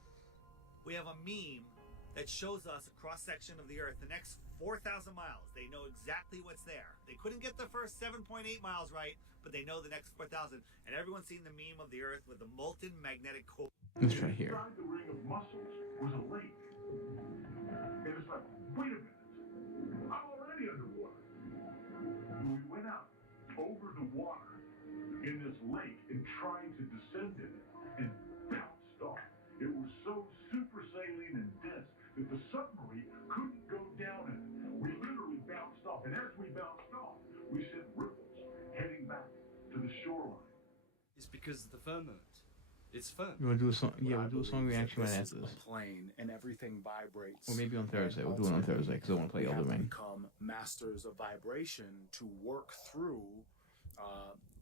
we have a meme that shows us a cross-section of the Earth the next 4,000 miles. They know exactly what's there. They couldn't get the first 7.8 miles right, but they know the next 4,000. And everyone's seen the meme of the Earth with the molten magnetic core. Let's try here. Inside the ring of mussels was a lake. And it's like, wait a minute, I'm already underwater. We went out over the water in this lake and tried to descend in it and bounced off. It was so super saline and dense that the submarine couldn't go down in it. We literally bounced off, and as we bounced off, we sent ripples heading back to the shoreline. It's because of the firmament. It's firm. You want to do a song? Yeah, What I we'll do a song believe is reaction that right this after is this. a plane and everything vibrates. Or maybe on And Thursday. We'll do it on ultimately, Thursday because I want to play we Elden have to Ring. become masters of vibration to work through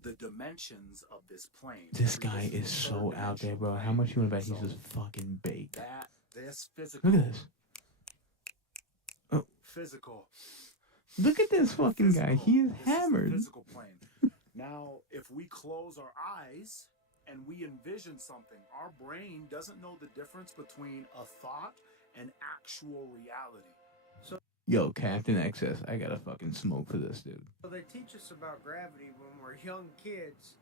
the dimensions of this plane. This guy is so out there, bro. How much you want to bet he's just fucking baked? This physical. Look at this. Oh, Physical. look at this fucking guy. He is hammered. Physical plane. Now, if we close our eyes and we envision something, our brain doesn't know the difference between a thought and actual reality. Yo, Captain XS, I gotta fucking smoke for this, dude. So they teach us about gravity when we're young kids,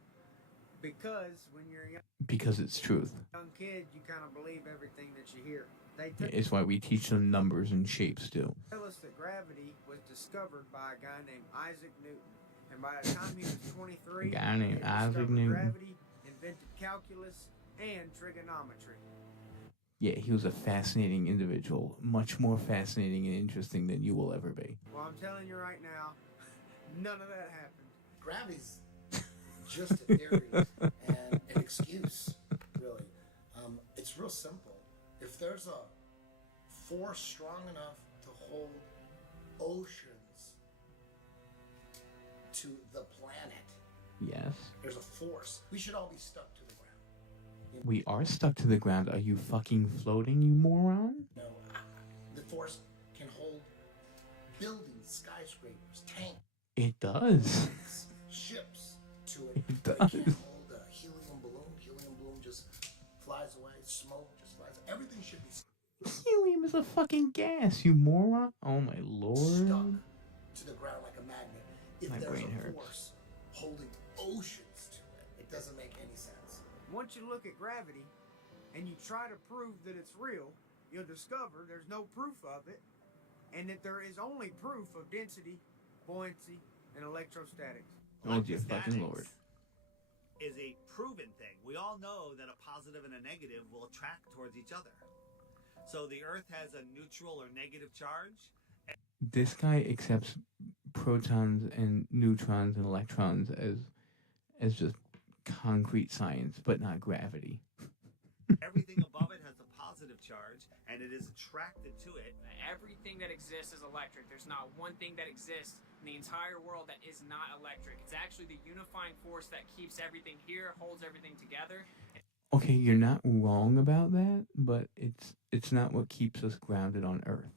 Because when you're a because it's truth. young kid, you kind of believe everything that you hear. They took It's why we teach them numbers and shapes too. tell us that gravity was discovered by a guy named Isaac Newton. And by the time he was 23, A guy named he had Isaac discovered Newton. gravity, invented calculus, and trigonometry. Yeah, he was a fascinating individual, much more fascinating and interesting than you will ever be. Well, I'm telling you right now, none of that happened. Gravity's just a theory and an excuse, really. It's real simple. If there's a force strong enough to hold oceans to the planet, Yes. there's a force. We should all be stuck to the ground. We are stuck to the ground. Are you fucking floating, you moron? No, the force can hold buildings, skyscrapers, tanks, It does. ships to it. It But does. it can't hold a helium balloon. Helium balloon just flies away. Smoke just flies. Everything should be Helium is a fucking gas, you moron. Oh my lord. stuck to the ground like a magnet. If My there's brain a hurts. force holding oceans to it, it doesn't make any sense. Once you look at gravity and you try to prove that it's real, you'll discover there's no proof of it, and that there is only proof of density, buoyancy, and electrostatics. Oh dear fucking lord. Is a proven thing. We all know that a positive and a negative will attract towards each other. So the Earth has a neutral or negative charge. This guy accepts protons and neutrons and electrons as just concrete science, but not gravity. Everything above it has a positive charge, and it is attracted to it. Everything that exists is electric. There's not one thing that exists in the entire world that is not electric. It's actually the unifying force that keeps everything here, holds everything together. Okay, you're not wrong about that, but it's not what keeps us grounded on Earth.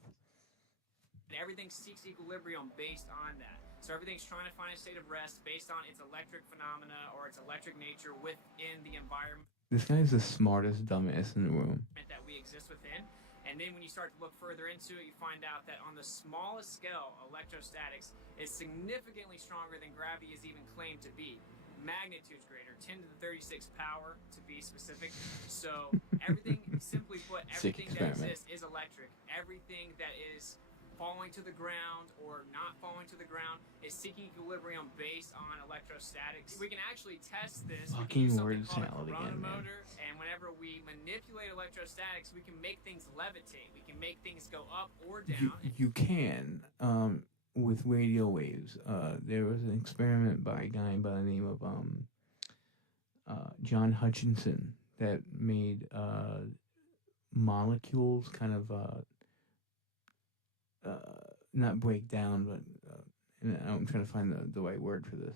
And everything seeks equilibrium based on that. So everything's trying to find a state of rest based on its electric phenomena or its electric nature within the environment This guy's the smartest dumbass in the room. that we exist within. And then when you start to look further into it, you find out that on the smallest scale, electrostatics is significantly stronger than gravity is even claimed to be. Magnitudes greater, 10 to the 36 power to be specific. So everything, simply put, Sick everything that experiment. exists is electric. Everything that is falling to the ground or not falling to the ground is seeking equilibrium based on electrostatics. We can actually test this. We can Fucking use something word called a salad corona again, man. motor, and whenever we manipulate electrostatics, we can make things levitate. We can make things go up or down. You can with radio waves. There was an experiment by a guy by the name of John Hutchinson that made molecules kind of not break down, but and I'm trying to find the right word for this.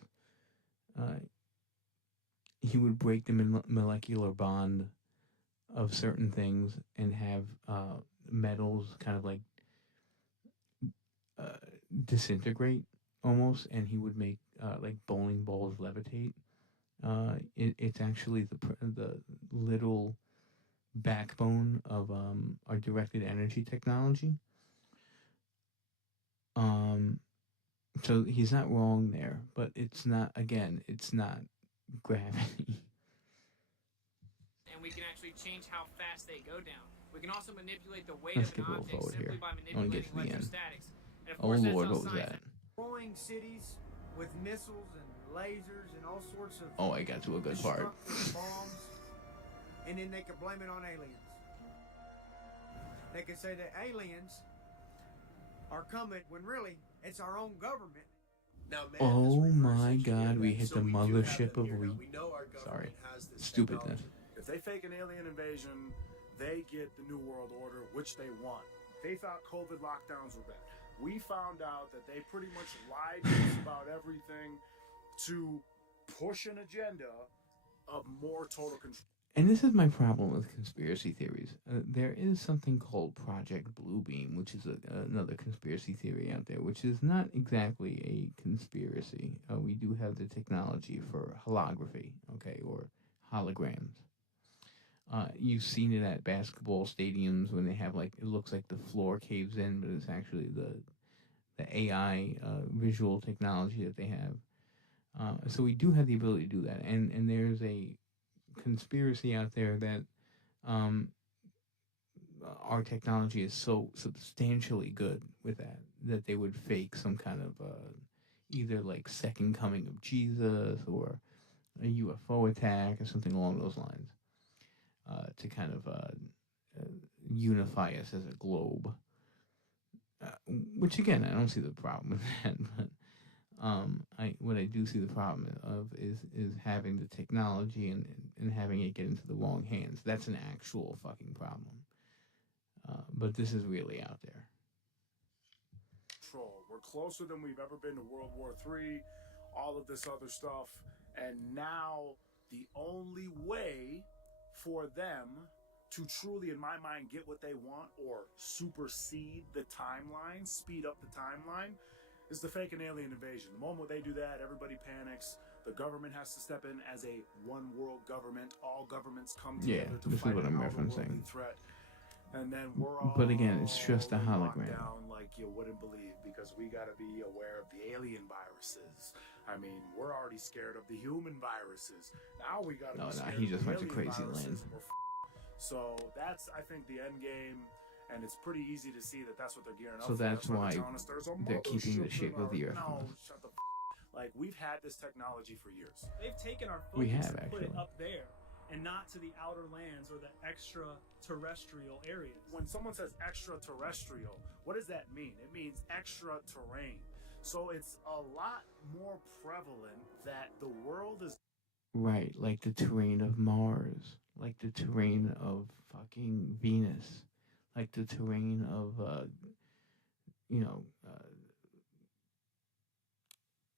He would break the molecular bond of certain things and have metals kind of like disintegrate almost, and he would make like bowling balls levitate. It's actually the little backbone of our directed energy technology. So he's not wrong there, but it's not, again, it's not gravity. And we can actually change how fast they go down. We can also manipulate the weight Let's of an get a little object forward simply here. by I want to get manipulating to the end. electrostatics. And of Oh course, that's lord, how what was science that? Destroying cities with missiles and lasers and all sorts of Oh, I got to a good part. destructive bombs, and then they could blame it on aliens. They could say that aliens are coming when really it's our own government. Now, man, Oh has my reverse god, we engineered hit that. the So we do have mothership them of here. we. Now, we know our Sorry, government has this stupidness. technology. If they fake an alien invasion, they get the New World Order, which they want. They thought COVID lockdowns were bad. We found out that they pretty much lied to us about everything to push an agenda of more total control. And this is my problem with conspiracy theories. There is something called Project Bluebeam, which is another conspiracy theory out there, which is not exactly a conspiracy. We do have the technology for holography, okay, or holograms. You've seen it at basketball stadiums when they have, like, it looks like the floor caves in, but it's actually the AI visual technology that they have. So we do have the ability to do that, and there's a conspiracy out there that our technology is so substantially good with that they would fake some kind of either like second coming of Jesus or a UFO attack or something along those lines to kind of unify us as a globe. Which again, I don't see the problem with that, but what I do see the problem of is having the technology and having it get into the wrong hands. That's an actual fucking problem. But this is really out there. We're closer than we've ever been to World War III, all of this other stuff, and now the only way for them to truly, in my mind, get what they want or supersede the timeline, speed up the timeline, is the fake and alien invasion. The moment they do that, everybody panics. The government has to step in as a one world government. All governments come together to fight an outer-worldly threat. And then we're all But again, it's just a hologram. down like you wouldn't believe, because we got to be aware of the alien viruses. I mean, we're already scared of the human viruses. Now we got to be scared he just of the went to alien crazy viruses. land. So that's, I think, the end game. And it's pretty easy to see that that's what they're gearing up So for. that's why telling us there's a they're keeping the mothership shape in of the our- Earth. No, shut the Like, we've had this technology for years. They've taken our focus We have, and put it actually. up there and not to the outer lands or the extraterrestrial areas. When someone says extraterrestrial, what does that mean? It means extra terrain. So it's a lot more prevalent that the world is Right, like the terrain of Mars, like the terrain of fucking Venus, like the terrain of,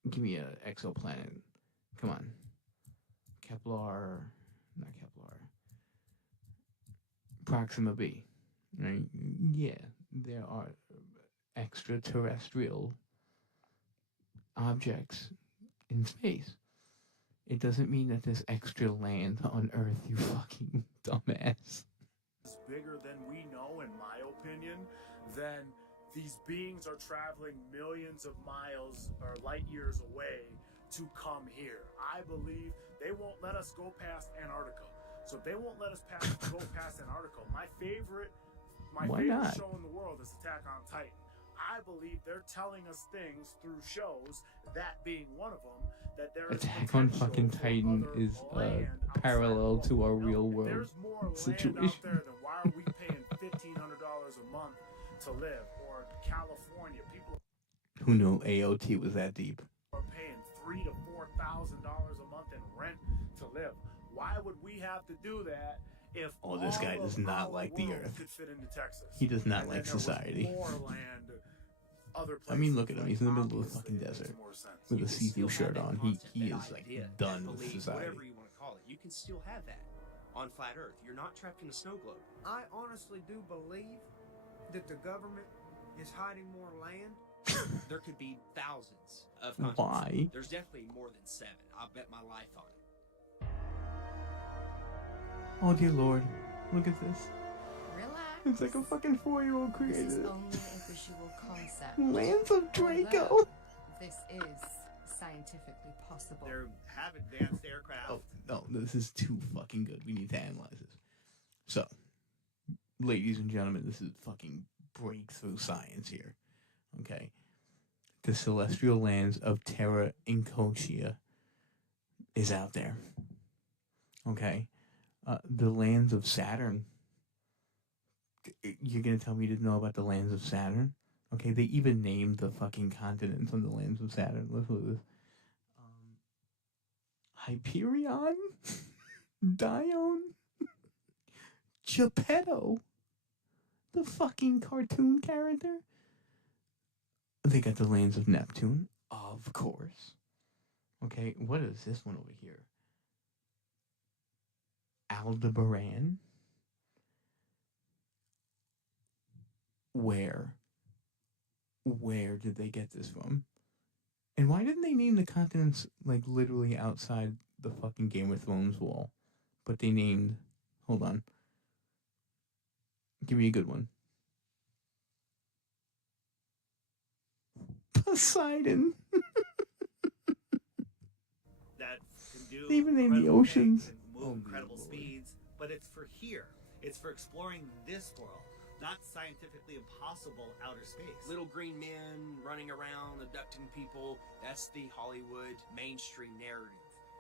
give me a exoplanet. Come on. Not Kepler. Proxima B. Right? Yeah, there are extraterrestrial objects in space. It doesn't mean that there's extra land on Earth, you fucking dumbass. bigger than we know, in my opinion, then these beings are traveling millions of miles or light years away to come here. I believe they won't let us go past Antarctica. So if they won't let us go past Antarctica, my favorite Why not? show in the world is Attack on Titan. I believe they're telling us things through shows, that being one of them, that there is Attack on fucking Titan is parallel to our real world there's more land situation. out there than why are we paying $1,500 a month to live? Or California, people Who knew AOT was that deep? are paying $3,000 to $4,000 a month in rent to live. Why would we have to do that if Oh, this guy all does of not our like the world Earth. could fit into Texas? He does not And like then there was society. more land, other I mean, look places, at him. like, He's in the middle of the obviously fucking it makes desert more sense. with You a can see-through still shirt have on. that He concept, is that like idea, done that with belief, society. whatever you want to call it. You can still have that on flat Earth. You're not trapped in a snow globe. I honestly do believe that the government is hiding more land. There could be thousands of Why? continents. There's definitely more than 7. I'll bet my life on it. Oh dear Lord, look at this. Relax. It's like a fucking 4-year-old This created is it. only a visual concept. Lands of Draco. Although this is scientifically possible. They have advanced aircraft. Oh, no, this is too fucking good. We need to analyze this. So, ladies and gentlemen, this is fucking breakthrough science here. Okay? The celestial lands of Terra Incognita is out there. Okay? The lands of Saturn. You're gonna tell me you didn't know about the lands of Saturn? Okay, they even named the fucking continents on the lands of Saturn. Let's look at this. Hyperion? Dione? Geppetto? The fucking cartoon character? They got the lands of Neptune, of course. Okay, what is this one over here? Aldebaran? Where did they get this from? And why didn't they name the continents like literally outside the fucking Game of Thrones wall? But they named, hold on. Give me a good one. Poseidon. do Even in the incredible oceans. things and move incredible speeds, but it's for here. It's for exploring this world, not scientifically impossible outer space. Little green men running around, abducting people. That's the Hollywood mainstream narrative.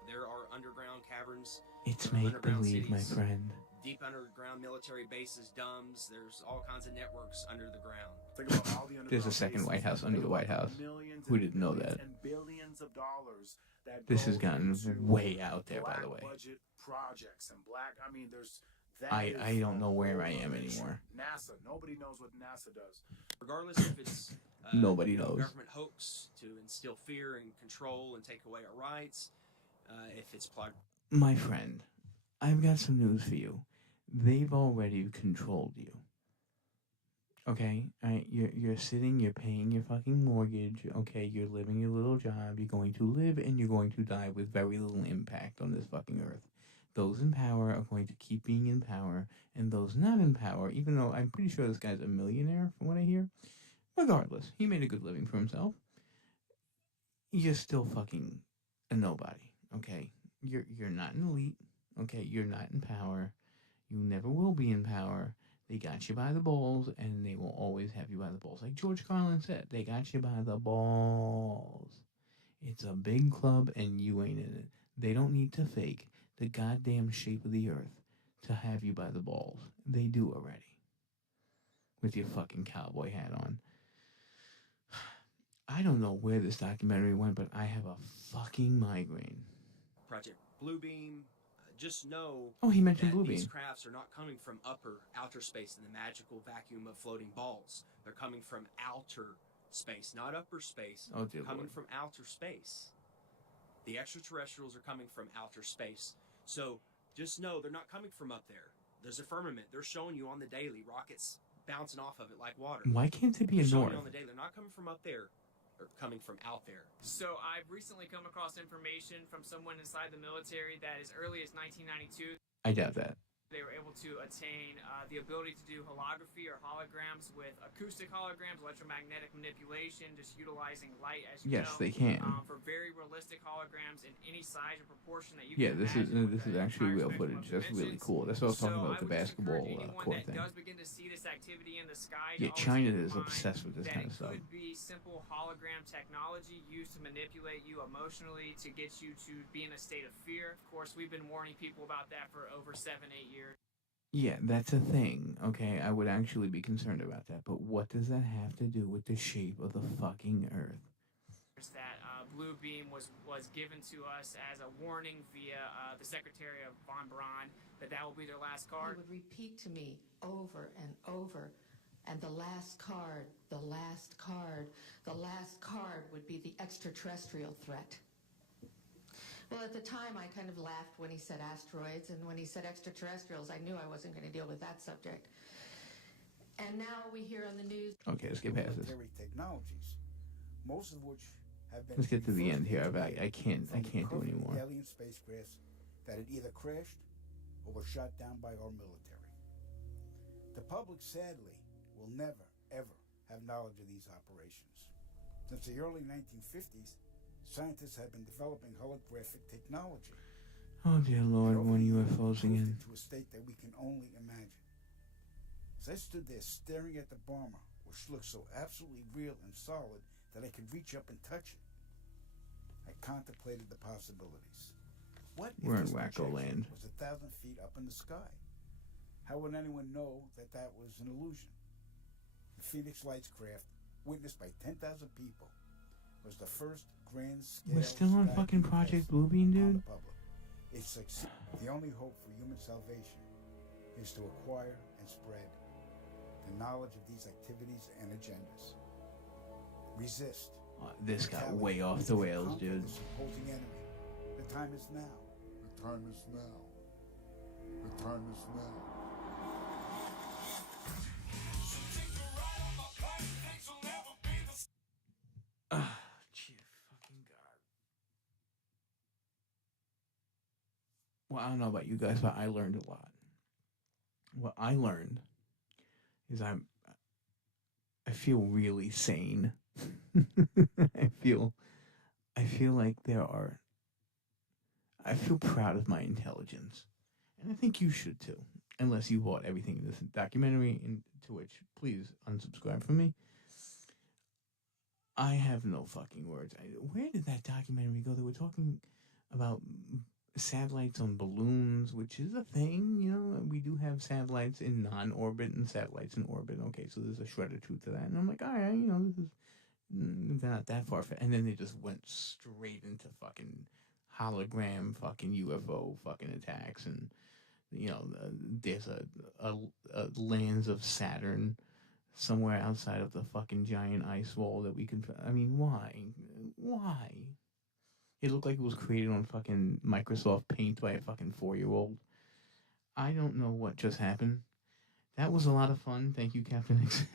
There are underground caverns. It's there are make underground believe, my cities, friend. Deep underground military bases, DUMBs. There's all kinds of networks under the ground. Think about all the There's a underground second bases. White House under Think the White about House. millions Who and didn't know billions that? And billions of dollars that This go has gotten into way out there, by black the way. budget projects and black. I mean, there's. I don't know where I am anymore. NASA. Nobody knows what NASA does. Regardless if it's Nobody knows. government hoax to instill fear and control and take away our rights, if it's plot. My friend, I've got some news for you. They've already controlled you. Okay? You're sitting, you're paying your fucking mortgage. Okay, you're living your little job. You're going to live and you're going to die with very little impact on this fucking earth. Those in power are going to keep being in power, and those not in power, even though I'm pretty sure this guy's a millionaire from what I hear, regardless, he made a good living for himself. You're still fucking a nobody, okay? You're not an elite, okay? You're not in power. You never will be in power. They got you by the balls, and they will always have you by the balls. Like George Carlin said, they got you by the balls. It's a big club, and you ain't in it. They don't need to fake the goddamn shape of the earth to have you by the balls. They do already. With your fucking cowboy hat on. I don't know where this documentary went, but I have a fucking migraine. Project Bluebeam. Just know Oh, he mentioned that Bluebeam. these crafts are not coming from upper outer space in the magical vacuum of floating balls. They're coming from outer space, not upper space. Oh, dear coming Lord. from outer space. The extraterrestrials are coming from outer space. So just know they're not coming from up there. There's a firmament. They're showing you on the daily. Rockets bouncing off of it like water. Why can't it be They're a showing north? you on the daily. They're not coming from up there. They're coming from out there. So I've recently come across information from someone inside the military that as early as 1992, I doubt that. they were able to attain the ability to do holography or holograms with acoustic holograms, electromagnetic manipulation, just utilizing light as you Yes, know. they can. For very realistic holograms in any size or proportion that you Yeah, can this is imagine. this is actually real footage. That's really cool. That's what I was talking about with the basketball Anyone court that thing. does begin to see this activity in the sky, Yeah, to always China keep in is mind obsessed with this that kind it of stuff. could be simple hologram technology used to manipulate you emotionally to get you to be in a state of fear. Of course, we've been warning people about that for over 7-8 years. Yeah, that's a thing. Okay, I would actually be concerned about that. But what does that have to do with the shape of the fucking earth? That Blue Beam was given to us as a warning via the Secretary of Von Braun that will be their last He card. would repeat to me over and over, and the last card, the last card, the last card would be the extraterrestrial threat. Well, at the time, I kind of laughed when he said asteroids, and when he said extraterrestrials, I knew I wasn't going to deal with that subject. And now we hear on the news... Okay, let's get past this. Military technologies, most of which have been Let's get to the end here. reversed I can't do from anymore. alien spacecrafts that had either crashed or were shot down by our military. The public, sadly, will never, ever have knowledge of these operations. Since the early 1950s, scientists have been developing holographic technology. Oh dear Lord, And when over UFOs the years, again. to a state that we can only imagine. As I stood there staring at the bomber, which looked so absolutely real and solid that I could reach up and touch it, I contemplated the possibilities. What if We're in this Wacko projection Land. was 1,000 feet up in the sky? How would anyone know that that was an illusion? The Phoenix Lights craft, witnessed by 10,000 people, was the first grand-scale... We're still on sky fucking Project Bluebeam, dude? It succeeded. The only hope for human salvation is to acquire and spread the knowledge of these activities and agendas. Resist. This got way off the rails, dude. This opposing enemy. The time is now. The time is now. The time is now. Gee, fucking God. Well, I don't know about you guys, but I learned a lot. What I learned is I feel really sane. I feel like there are. I feel proud of my intelligence, and I think you should too. Unless you bought everything in this documentary, to which please unsubscribe from me. I have no fucking words. Where did that documentary go? They were talking about satellites on balloons, which is a thing. You know, we do have satellites in non-orbit and satellites in orbit. Okay, so there's a shred of truth to that. And I'm like, all right, you know, this is not that far. And then they just went straight into fucking hologram, fucking UFO, fucking attacks, and you know, there's a lands of Saturn somewhere outside of the fucking giant ice wall that we could. I mean, why? Why? It looked like it was created on fucking Microsoft Paint by a fucking 4-year-old. I don't know what just happened. That was a lot of fun. Thank you, Captain X.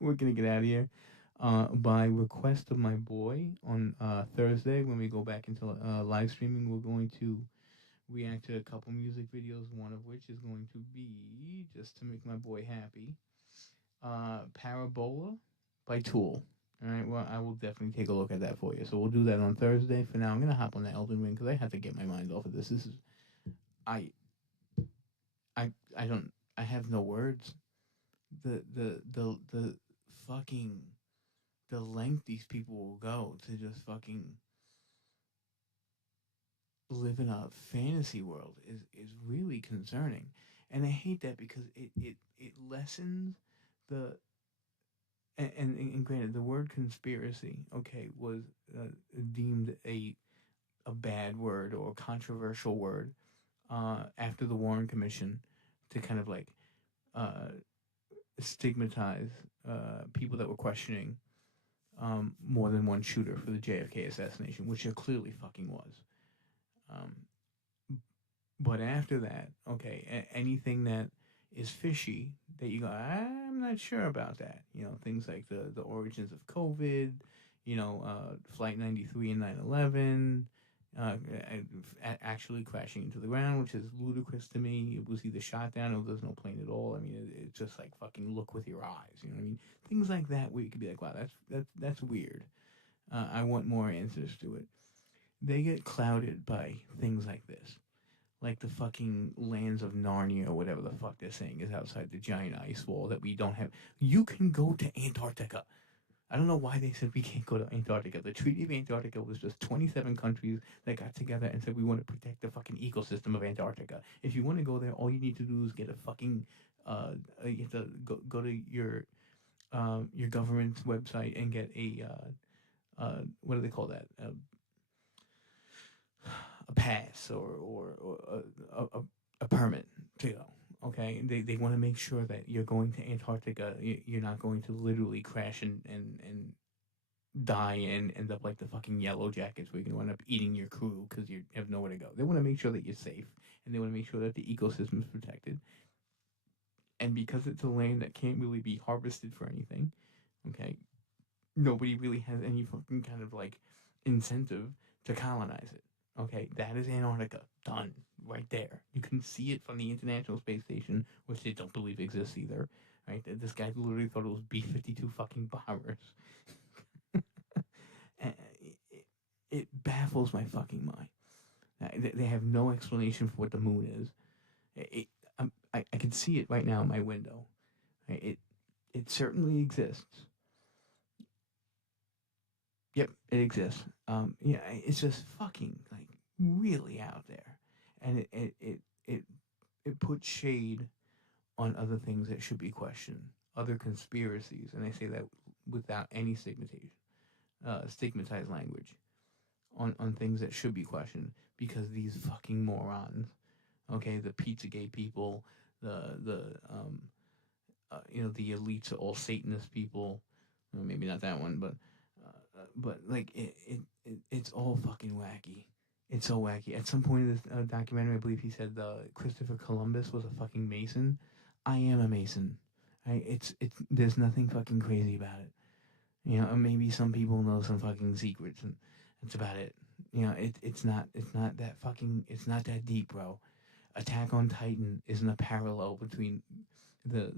We're gonna get out of here. By request of my boy, on Thursday, when we go back into live streaming, we're going to react to a couple music videos, one of which is going to be, just to make my boy happy, Parabola by Tool. Alright, well, I will definitely take a look at that for you. So we'll do that on Thursday. For now, I'm going to hop on the Elden Ring because I have to get my mind off of this. This is... I have no words. The fucking... The length these people will go to just fucking live in a fantasy world is really concerning. And I hate that because it lessens the... And granted, the word conspiracy, okay, was deemed a bad word or controversial word after the Warren Commission to kind of like stigmatize people that were questioning more than one shooter for the JFK assassination, which it clearly fucking was. But after that, okay, anything that is fishy that you go, I'm not sure about that. You know, things like the origins of COVID, you know, Flight 93 and 9/11, actually crashing into the ground, which is ludicrous to me. It was either shot down or there's no plane at all. I mean, it's just like fucking look with your eyes. You know what I mean? Things like that where you could be like, wow, that's weird. I want more answers to it. They get clouded by things like this. Like the fucking lands of Narnia or whatever the fuck they're saying is outside the giant ice wall that we don't have. You can go to Antarctica. I don't know why they said we can't go to Antarctica. The Treaty of Antarctica was just 27 countries that got together and said we want to protect the fucking ecosystem of Antarctica. If you want to go there, all you need to do is get a fucking you have to go to your government's website and get a what do they call that? A pass or a permit to go. Okay, they want to make sure that you're going to Antarctica. You're not going to literally crash and die and end up like the fucking Yellow Jackets, where you're going to end up eating your crew because you have nowhere to go. They want to make sure that you're safe, and they want to make sure that the ecosystem is protected. And because it's a land that can't really be harvested for anything, okay, nobody really has any fucking kind of like incentive to colonize it. Okay, that is Antarctica. Done. Right there. You can see it from the International Space Station, which they don't believe exists either. Right? This guy literally thought it was B-52 fucking bombers. It baffles my fucking mind. They have no explanation for what the moon is. I can see it right now in my window. It certainly exists. Yep, it exists. Yeah, it's just fucking like really out there, and it puts shade on other things that should be questioned, other conspiracies, and I say that without any stigmatized language, on things that should be questioned, because these fucking morons, okay, the Pizzagate people, the elites are all Satanist people, well, maybe not that one, but like it's all fucking wacky. It's so wacky. At some point in this documentary, I believe he said Christopher Columbus was a fucking Mason. I am a Mason. It's there's nothing fucking crazy about it. You know, maybe some people know some fucking secrets, and that's about it. You know, it's not that deep, bro. Attack on Titan isn't a parallel between the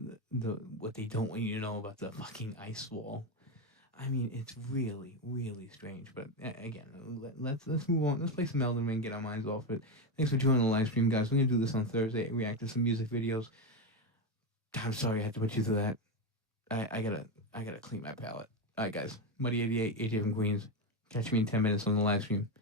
what they don't want you to know about the fucking ice wall. I mean, it's really, really strange. But again, let's move on. Let's play some Elden Ring, get our minds off it. Thanks for joining the live stream, guys. We're gonna do this on Thursday. React to some music videos. I'm sorry I had to put you through that. I gotta clean my palate. All right, guys. Muddy88, AJ from Queens. Catch me in 10 minutes on the live stream.